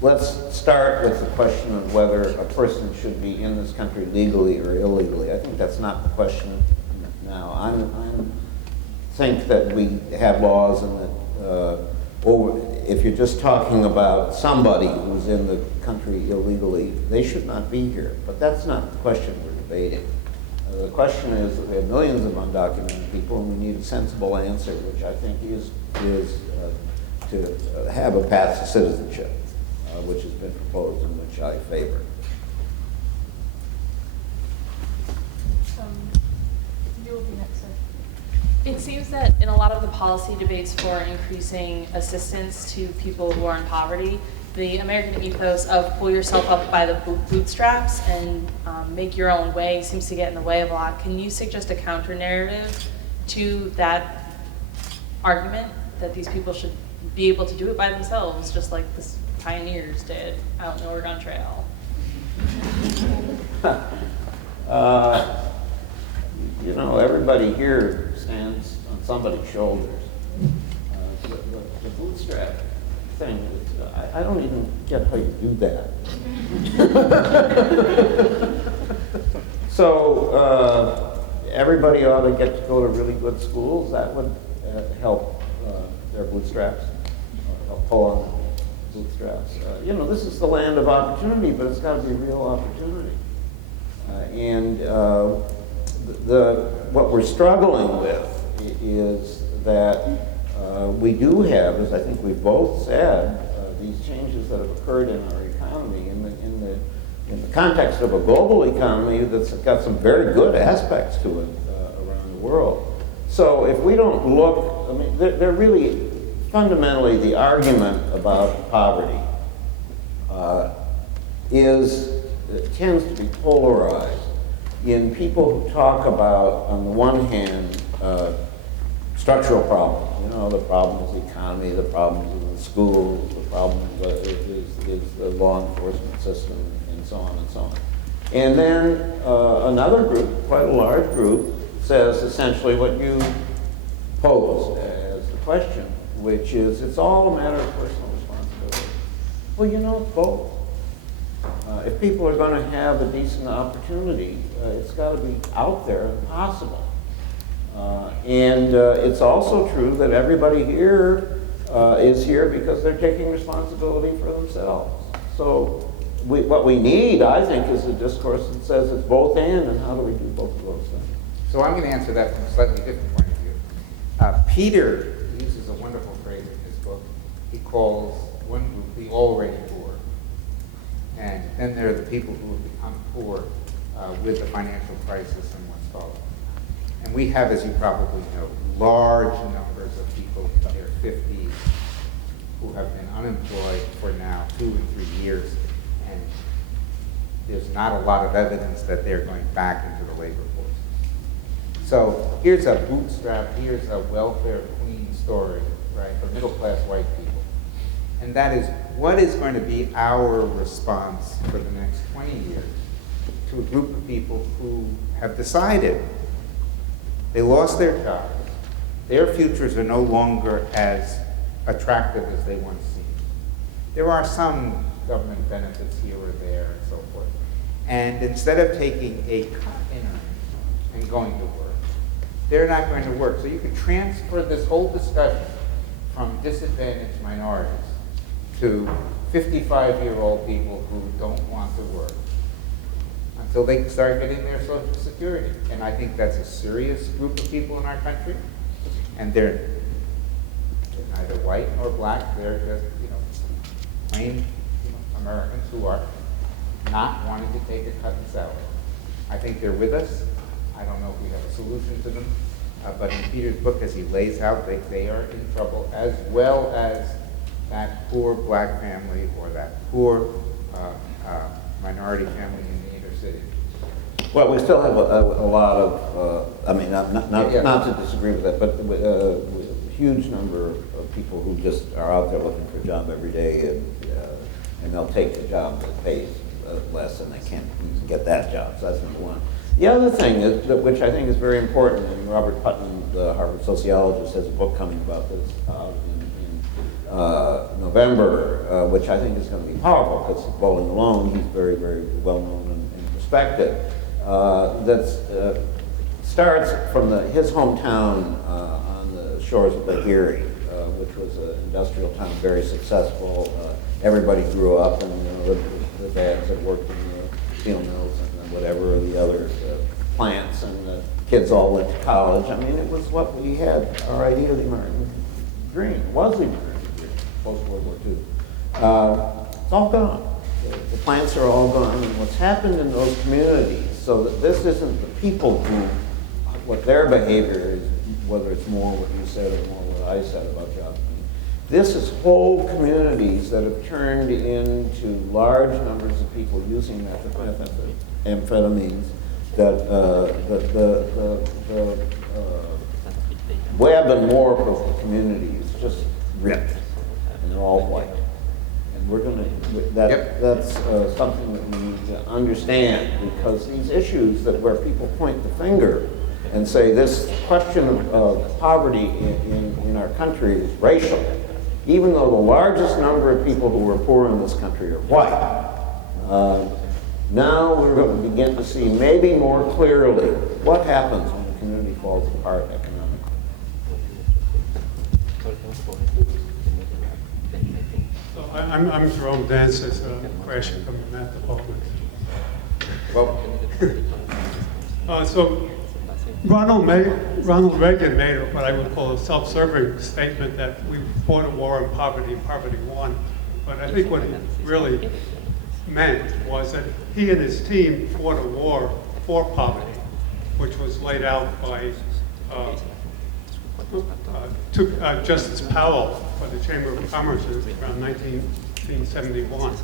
let's start with the question of whether a person should be in this country legally or illegally. I think that's not the question now. I think that we have laws and that if you're just talking about somebody who's in the country illegally, they should not be here. But that's not the question we're debating. The question is that we have millions of undocumented people, and we need a sensible answer, which I think is to have a path to citizenship, which has been proposed and which I favor. You will be next, sir. It seems that in a lot of the policy debates for increasing assistance to people who are in poverty, the American ethos of pull yourself up by the bootstraps and make your own way seems to get in the way of a lot. Can you suggest a counter narrative to that argument that these people should be able to do it by themselves, just like the pioneers did out in the Oregon Trail? You know, everybody here stands on somebody's shoulders. The bootstrap thing, I don't even get how you do that. So everybody ought to get to go to really good schools. That would help their bootstraps, help pull on the bootstraps. You know, this is the land of opportunity, but it's got to be a real opportunity. What we're struggling with is that we do have, as I think we've both said, these changes that have occurred in our economy in the context of a global economy that's got some very good aspects to it around the world. So if we don't look, I mean, they're really fundamentally the argument about poverty tends to be polarized in people who talk about, on the one hand, structural problems. You know, the problem is the economy, the problem is the schools, the problem is the law enforcement system, and so on and so on. And then another group, quite a large group, says essentially what you posed as the question, which is it's all a matter of personal responsibility. Well, you know, it's both. If people are going to have a decent opportunity, it's got to be out there and possible. And it's also true that everybody here is here because they're taking responsibility for themselves. So what we need, I think, is a discourse that says it's both and how do we do both of those things? So I'm going to answer that from a slightly different point of view. Peter uses a wonderful phrase in his book. He calls one group the already poor. And then there are the people who have become poor with the financial crisis and what's followed. And we have, as you probably know, large numbers of people in their 50s who have been unemployed for now 2 and 3 years. And there's not a lot of evidence that they're going back into the labor force. So here's a bootstrap, here's a welfare queen story, right, for middle-class white people. And that is, what is going to be our response for the next 20 years to a group of people who have decided they lost their jobs, their futures are no longer as attractive as they once seemed. There are some government benefits here or there and so forth. And instead of taking a cut in earnings and going to work, they're not going to work. So you can transfer this whole discussion from disadvantaged minorities to 55-year-old people who don't want to work until they start getting their Social Security. And I think that's a serious group of people in our country. And they're neither white nor black. They're just, plain Americans who are not wanting to take a cut in salary. I think they're with us. I don't know if we have a solution to them. But in Peter's book, as he lays out, they are in trouble, as well as that poor black family or that poor minority family in the inner city. Well, we still have a lot of, I mean, not to disagree with that, but a huge number of people who just are out there looking for a job every day, and they'll take a job that pays less, and they can't even get that job. So that's number one. The other thing, which I think is very important, and Robert Putnam, the Harvard sociologist, has a book coming about this in November, which I think is going to be powerful, because Bowling alone, he's very, very well known and respected. That starts from his hometown on the shores of Lake Erie, which was an industrial town, very successful. Everybody grew up, and the dads had worked in the steel mills and whatever, the other plants, and the kids all went to college. I mean, it was what we had, our idea of the American dream, was the American dream, post-World War II. It's all gone. The plants are all gone, and what's happened in those communities, so that this isn't the people who, what their behavior is, whether it's more what you said or more what I said about jobs. This is whole communities that have turned into large numbers of people using methamphetamines, that the web and warp of the community is just ripped, and they're all white. And we're going to, that's something that we need to understand, because these issues where people point the finger and say this question of poverty in our country is racial, even though the largest number of people who are poor in this country are white. Now we're going to begin to see maybe more clearly what happens when the community falls apart economically. So I'm Jerome Dances, crashing from the math department. So Ronald Reagan made what I would call a self-serving statement that we fought a war on poverty and poverty won. But I think what he really meant was that he and his team fought a war for poverty, which was laid out by Justice Powell by the Chamber of Commerce around 1971.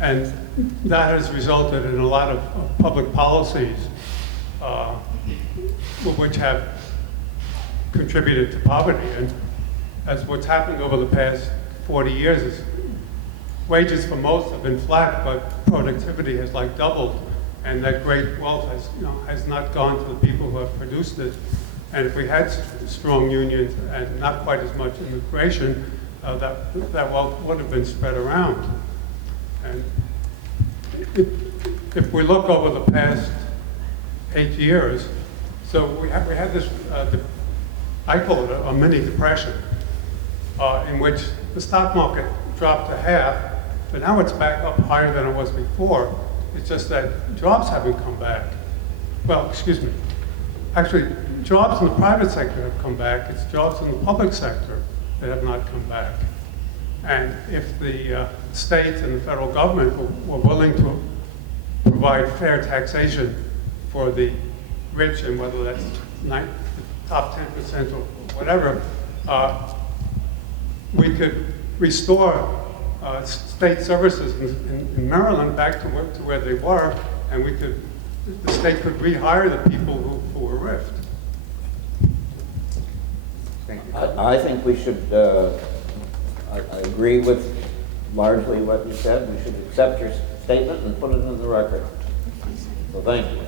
And that has resulted in a lot of public policies which have contributed to poverty. And as what's happened over the past 40 years is wages for most have been flat, but productivity has like doubled, and that great wealth has not gone to the people who have produced it. And if we had strong unions and not quite as much immigration, that wealth would have been spread around. And if we look over the past 8 years, so we had this, I call it a mini depression, in which the stock market dropped to half, but now it's back up higher than it was before. It's just that jobs haven't come back. Well, excuse me. Actually, jobs in the private sector have come back. It's jobs in the public sector that have not come back. And if the states and the federal government were willing to provide fair taxation for the rich, and whether that's the top 10% or whatever, we could restore state services in Maryland back to where they were, and we could the state could rehire the people who were riffed. Thank you. I think we should, I agree with largely what you said. We should accept your statement and put it in the record. So thank you.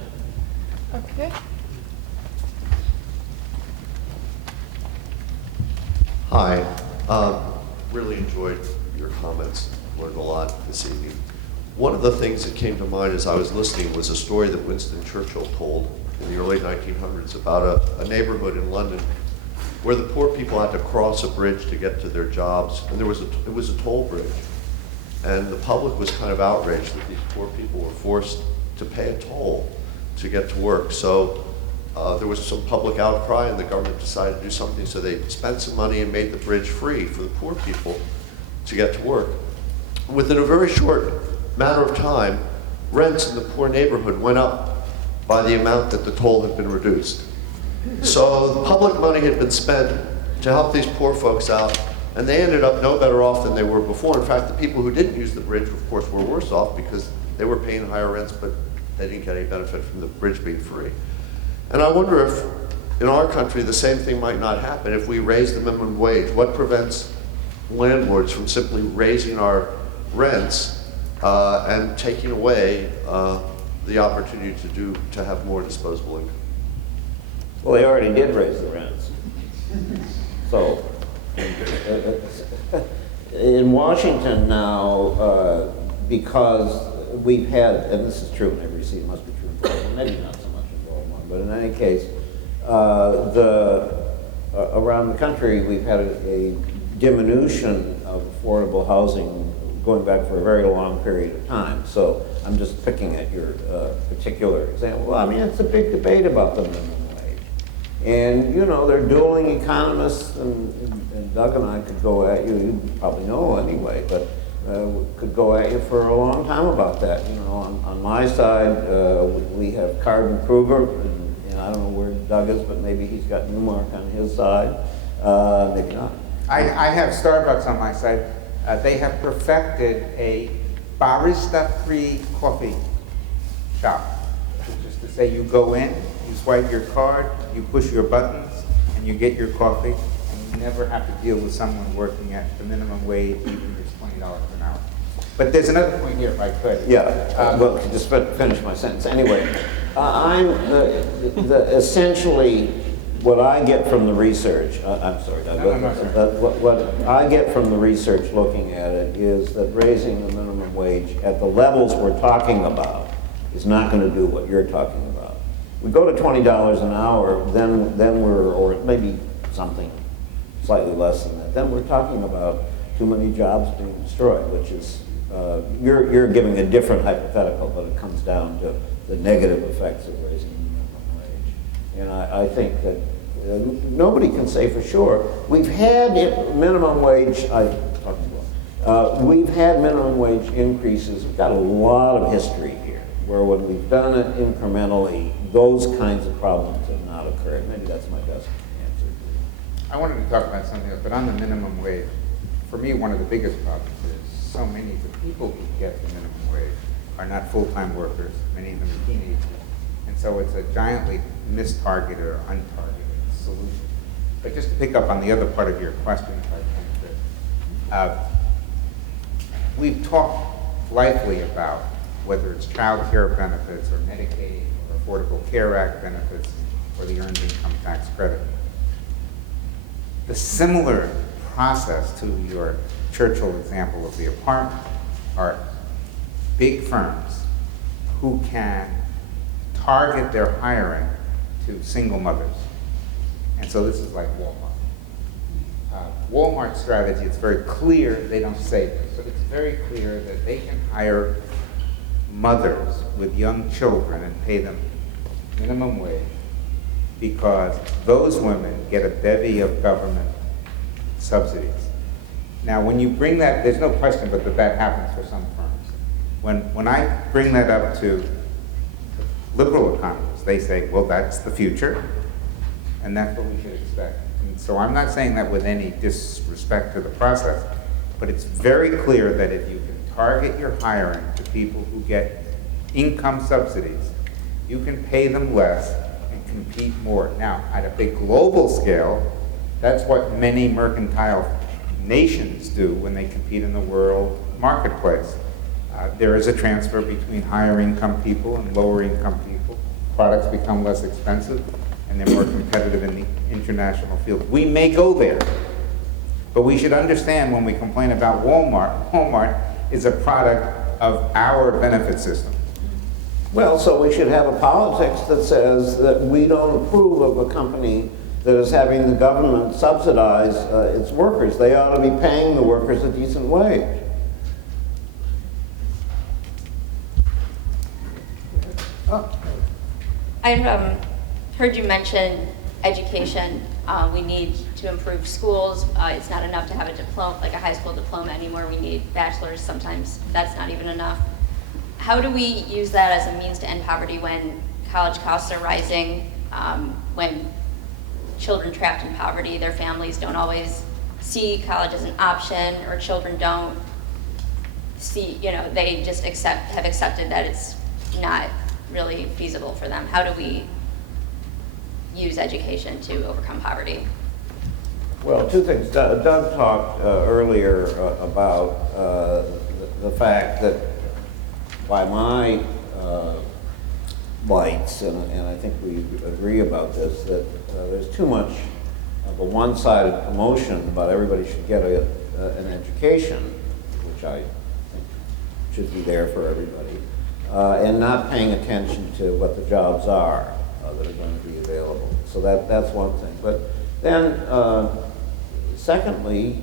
Okay. Hi. Really enjoyed your comments. Learned a lot this evening. One of the things that came to mind as I was listening was a story that Winston Churchill told in the early 1900s about a neighborhood in London where the poor people had to cross a bridge to get to their jobs, and it was a toll bridge. And the public was kind of outraged that these poor people were forced to pay a toll to get to work. So there was some public outcry, and the government decided to do something. So they spent some money and made the bridge free for the poor people to get to work. Within a very short matter of time, rents in the poor neighborhood went up by the amount that the toll had been reduced. So the public money had been spent to help these poor folks out, and they ended up no better off than they were before. In fact, the people who didn't use the bridge, of course, were worse off because they were paying higher rents, but they didn't get any benefit from the bridge being free. And I wonder if in our country the same thing might not happen if we raise the minimum wage. What prevents landlords from simply raising our rents and taking away the opportunity to have more disposable income? Well, they already did raise the rents. So, in Washington now, because we've had, and this is true in every city, it must be true in Baltimore, maybe not so much in Baltimore, but in any case, around the country, we've had a diminution of affordable housing going back for a very long period of time. So I'm just picking at your particular example. Well, I mean, it's a big debate about the minimum wage. And, you know, they're dueling economists, and Doug and I could go at you, you probably know anyway, but could go at you for a long time about that. You know, on my side, we have Cardin Kruger, and I don't know where Doug is, but maybe he's got Newmark on his side, maybe not. I have Starbucks on my side. They have perfected a barista-free coffee shop, which is to say you go in, you swipe your card, you push your buttons, and you get your coffee, and you never have to deal with someone working at the minimum wage, even if it's $20 an hour. But there's another point here, if I could. Yeah, well, just finish my sentence. Anyway, essentially, what I get from the research, I'm sorry, Doug, what I get from the research looking at it is that raising the minimum wage at the levels we're talking about is not going to do what you're talking about. We go to $20 an hour, then we're, or maybe something slightly less than that, then we're talking about too many jobs being destroyed, which is, you're giving a different hypothetical, but it comes down to the negative effects of raising the minimum wage. And I think that nobody can say for sure. We've had minimum wage, we've had minimum wage increases. We've got a lot of history here, where when we've done it incrementally, those kinds of problems have not occurred. Maybe that's my best answer. I wanted to talk about something else, but on the minimum wage, for me, one of the biggest problems is so many of the people who get the minimum wage are not full-time workers, many of them are teenagers. And so it's a giantly mistargeted or untargeted solution. But just to pick up on the other part of your question, if I can, we've talked lightly about whether it's child care benefits or Medicaid or Affordable Care Act benefits or the Earned Income Tax Credit. The similar process to your Churchill example of the apartment are big firms who can target their hiring to single mothers. And so this is like Walmart. Walmart's strategy, it's very clear, they don't say this, but it's very clear that they can hire mothers with young children and pay them minimum wage because those women get a bevy of government subsidies. Now, when you bring that, there's no question but that happens for some firms. When I bring that up to liberal economists, they say, well, that's the future, and that's what we should expect. And so I'm not saying that with any disrespect to the process, but it's very clear that if you can target your hiring to people who get income subsidies, you can pay them less and compete more. Now, at a big global scale, that's what many mercantile nations do when they compete in the world marketplace. There is a transfer between higher income people and lower income people. Products become less expensive and they're more competitive in the international field. We may go there, but we should understand when we complain about Walmart is a product of our benefit system. Well, so we should have a politics that says that we don't approve of a company that is having the government subsidize its workers. They ought to be paying the workers a decent wage. I heard you mention education. We need to improve schools. It's not enough to have a diploma, like a high school diploma anymore. We need bachelors. Sometimes that's not even enough. How do we use that as a means to end poverty when college costs are rising, when children trapped in poverty, their families don't always see college as an option, or children don't see, they just have accepted that it's not really feasible for them? How do we use education to overcome poverty? Well, two things. Doug talked earlier about the fact that by my lights, and I think we agree about this, that there's too much of a one-sided promotion about everybody should get an education, which I think should be there for everybody, and not paying attention to what the jobs are that are going to be available. So that's one thing. But then, secondly,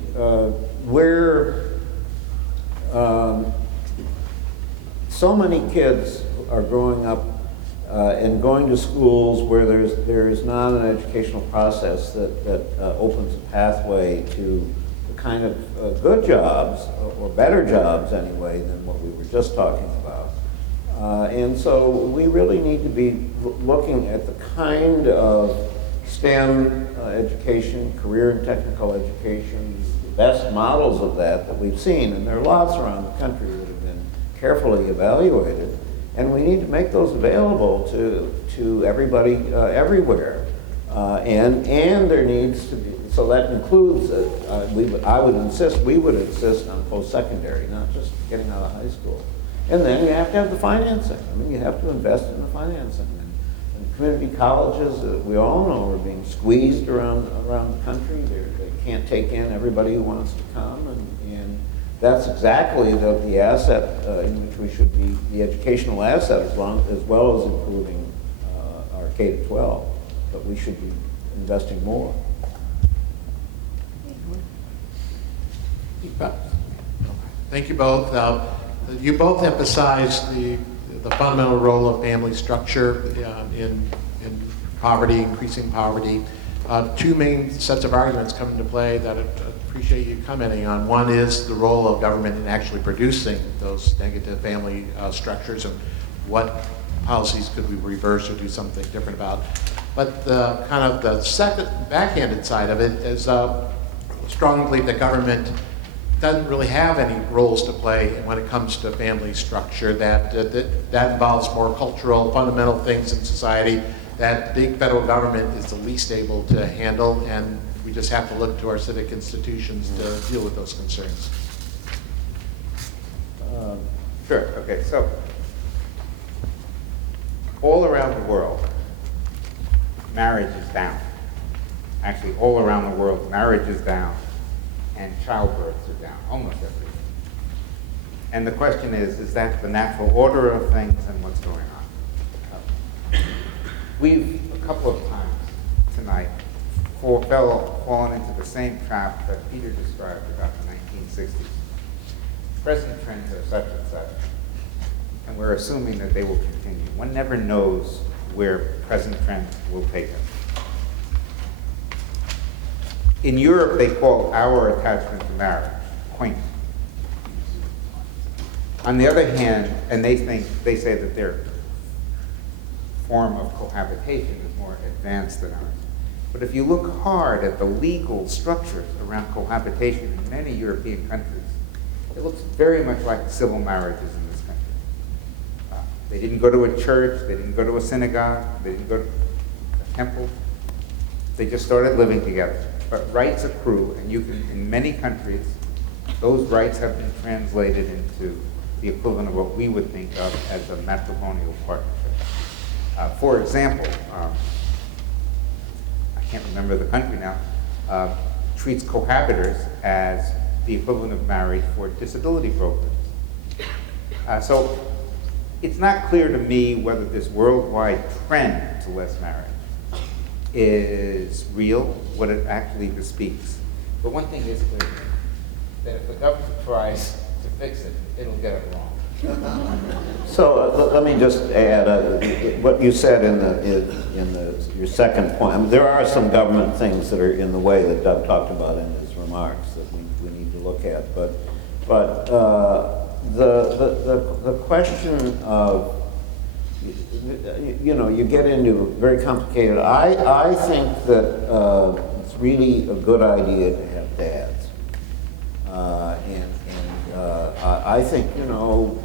so many kids are growing up and going to schools where there is not an educational process that opens a pathway to the kind of good jobs, or better jobs anyway, than what we were just talking about. And so we really need to be looking at the kind of STEM education, career and technical education, the best models of that we've seen, and there are lots around the country that have been carefully evaluated, and we need to make those available to everybody everywhere. And there needs to be, so that includes, we would insist on post-secondary, not just getting out of high school. And then you have to have the financing. I mean, you have to invest in the financing. And community colleges, we all know, are being squeezed around the country. They can't take in everybody who wants to come, and that's exactly the asset in which we should be, the educational asset, as well as improving our K-12. But we should be investing more. Thank you both. You both emphasized the fundamental role of family structure in poverty, increasing poverty. Two main sets of arguments come into play that I appreciate you commenting on. One is the role of government in actually producing those negative family structures, and what policies could we reverse or do something different about. But the second backhanded side of it is a strong belief that government doesn't really have any roles to play when it comes to family structure, that involves more cultural, fundamental things in society that the federal government is the least able to handle, and we just have to look to our civic institutions to deal with those concerns. Sure, okay, so all around the world, marriage is down. Actually, all around the world, marriage is down and childbirths are down, almost everywhere. And the question is that the natural order of things, and what's going on? We've, a couple of times tonight, fallen into the same trap that Peter described about the 1960s. Present trends are such and such, and we're assuming that they will continue. One never knows where present trends will take us. In Europe, they call our attachment to marriage quaint. On the other hand, and they say that their form of cohabitation is more advanced than ours. But if you look hard at the legal structures around cohabitation in many European countries, it looks very much like civil marriages in this country. They didn't go to a church, they didn't go to a synagogue, they didn't go to a temple. They just started living together. But rights accrue, and you can, in many countries, those rights have been translated into the equivalent of what we would think of as a matrimonial partnership. For example, I can't remember the country now, treats cohabitors as the equivalent of marriage for disability programs. So it's not clear to me whether this worldwide trend to less marriage is real, what it actually bespeaks. But one thing is clear, that if the government tries to fix it, it'll get it wrong. So let me just add what you said in your second point. I mean, there are some government things that are in the way that Doug talked about in his remarks that we need to look at. But the question of, you know, you get into very complicated. I think that it's really a good idea to have dads. I think, you know,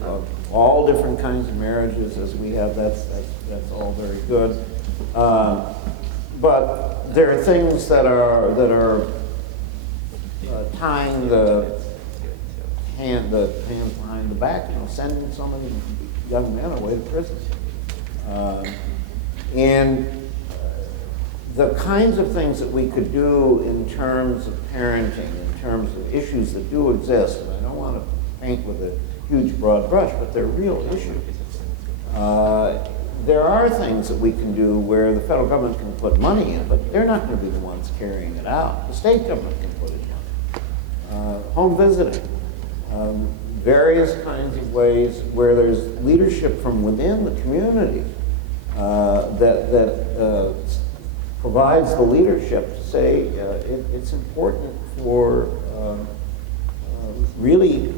all different kinds of marriages as we have, that's all very good. But there are things that are tying the hands behind the back, you know, sending so many young men away to prison. And the kinds of things that we could do in terms of parenting, in terms of issues that do exist, and I don't want to paint with a huge broad brush, but they're real issues. There are things that we can do where the federal government can put money in, but they're not going to be the ones carrying it out. The state government can put it in. Home visiting. Various kinds of ways where there's leadership from within the community that provides the leadership to say it's important for really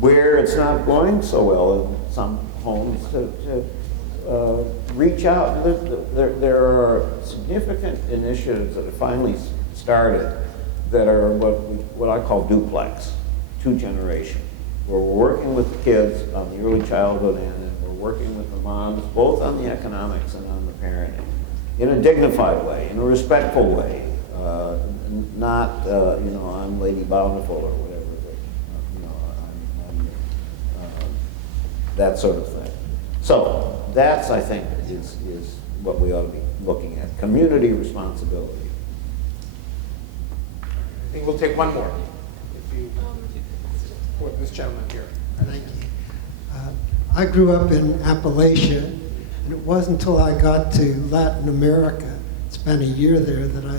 where it's not going so well in some homes to reach out. There are significant initiatives that have finally started that are what I call duplex, 2 generation, where we're working with the kids on the early childhood end, and we're working with the moms both on the economics and on the parenting in a dignified way, in a respectful way, not you know, I'm Lady Bountiful or whatever, you know, I'm that sort of thing. So that's, I think, is what we ought to be looking at, community responsibility. I think we'll take one more. If you, for this gentleman here. Thank you. I grew up in Appalachia, and it wasn't until I got to Latin America, spent a year there, that I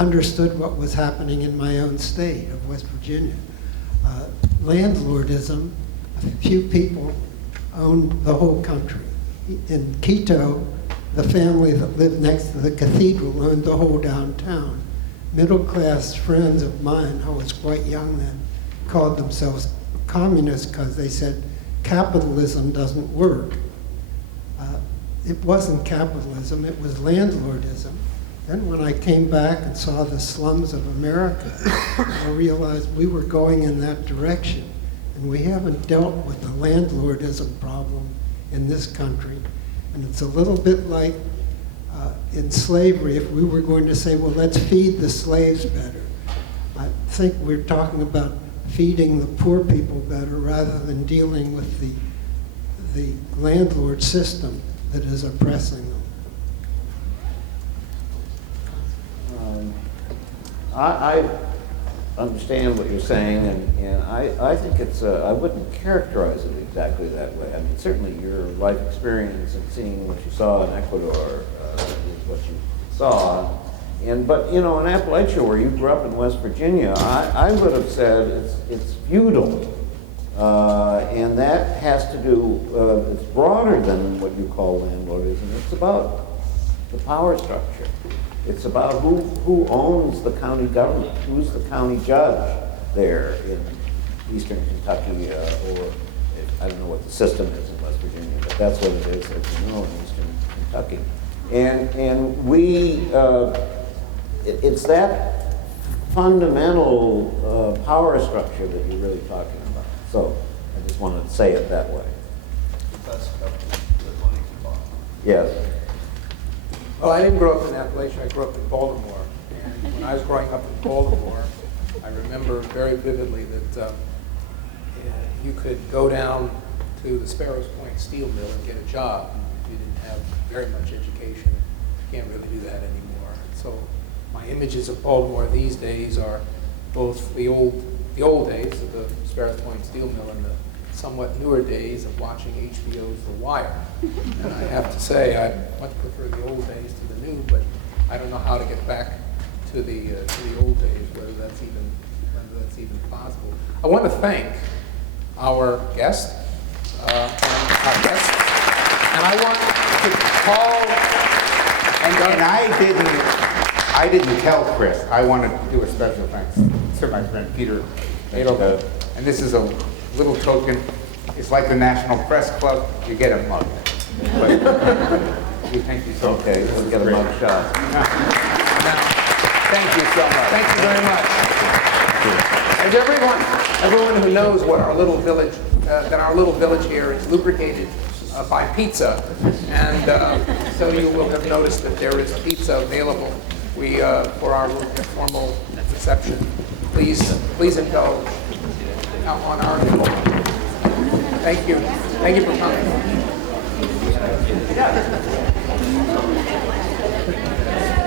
understood what was happening in my own state of West Virginia. Landlordism, a few people owned the whole country. In Quito, the family that lived next to the cathedral owned the whole downtown. Middle-class friends of mine, I was quite young then, called themselves communists because they said capitalism doesn't work. It wasn't capitalism, it was landlordism. Then when I came back and saw the slums of America, I realized we were going in that direction. And we haven't dealt with the landlordism problem in this country. And it's a little bit like in slavery, if we were going to say, well, let's feed the slaves better. I think we're talking about feeding the poor people better rather than dealing with the landlord system that is oppressing them. I understand what you're saying, and I think it's, I wouldn't characterize it exactly that way. I mean, certainly your life experience and seeing what you saw in Ecuador is what you saw. But, you know, in Appalachia, where you grew up in West Virginia, I would have said it's feudal. And that has to do, it's broader than what you call landlordism. It's about the power structure. It's about who owns the county government, who's the county judge there in eastern Kentucky, or I don't know what the system is in West Virginia, but that's what it is, as you know, in eastern Kentucky. And we, it's that fundamental power structure that you're really talking about. So I just wanted to say it that way. Yes. Well, I didn't grow up in Appalachia, I grew up in Baltimore. And when I was growing up in Baltimore, I remember very vividly that you could go down to the Sparrows Point steel mill and get a job if you didn't have very much education. You can't really do that anymore. So my images of Baltimore these days are both the old days of the Sparrows Point steel mill and the somewhat newer days of watching HBO's The Wire. And I have to say, I much prefer the old days to the new, but I don't know how to get back to the old days, whether that's even possible. I want to thank our guest and I want to call And I didn't tell Chris, I wanted to do a special thanks to my friend Peter Edelman. And this is a little token. It's like the National Press Club, you get a mug. We thank you so much. Okay, we'll get a mug shot. Thank you so much. Thank you very much. And everyone who knows what our little village, that our little village here is lubricated by pizza, and so you will have noticed that there is pizza available. For our formal reception, please indulge on our little. Thank you for coming.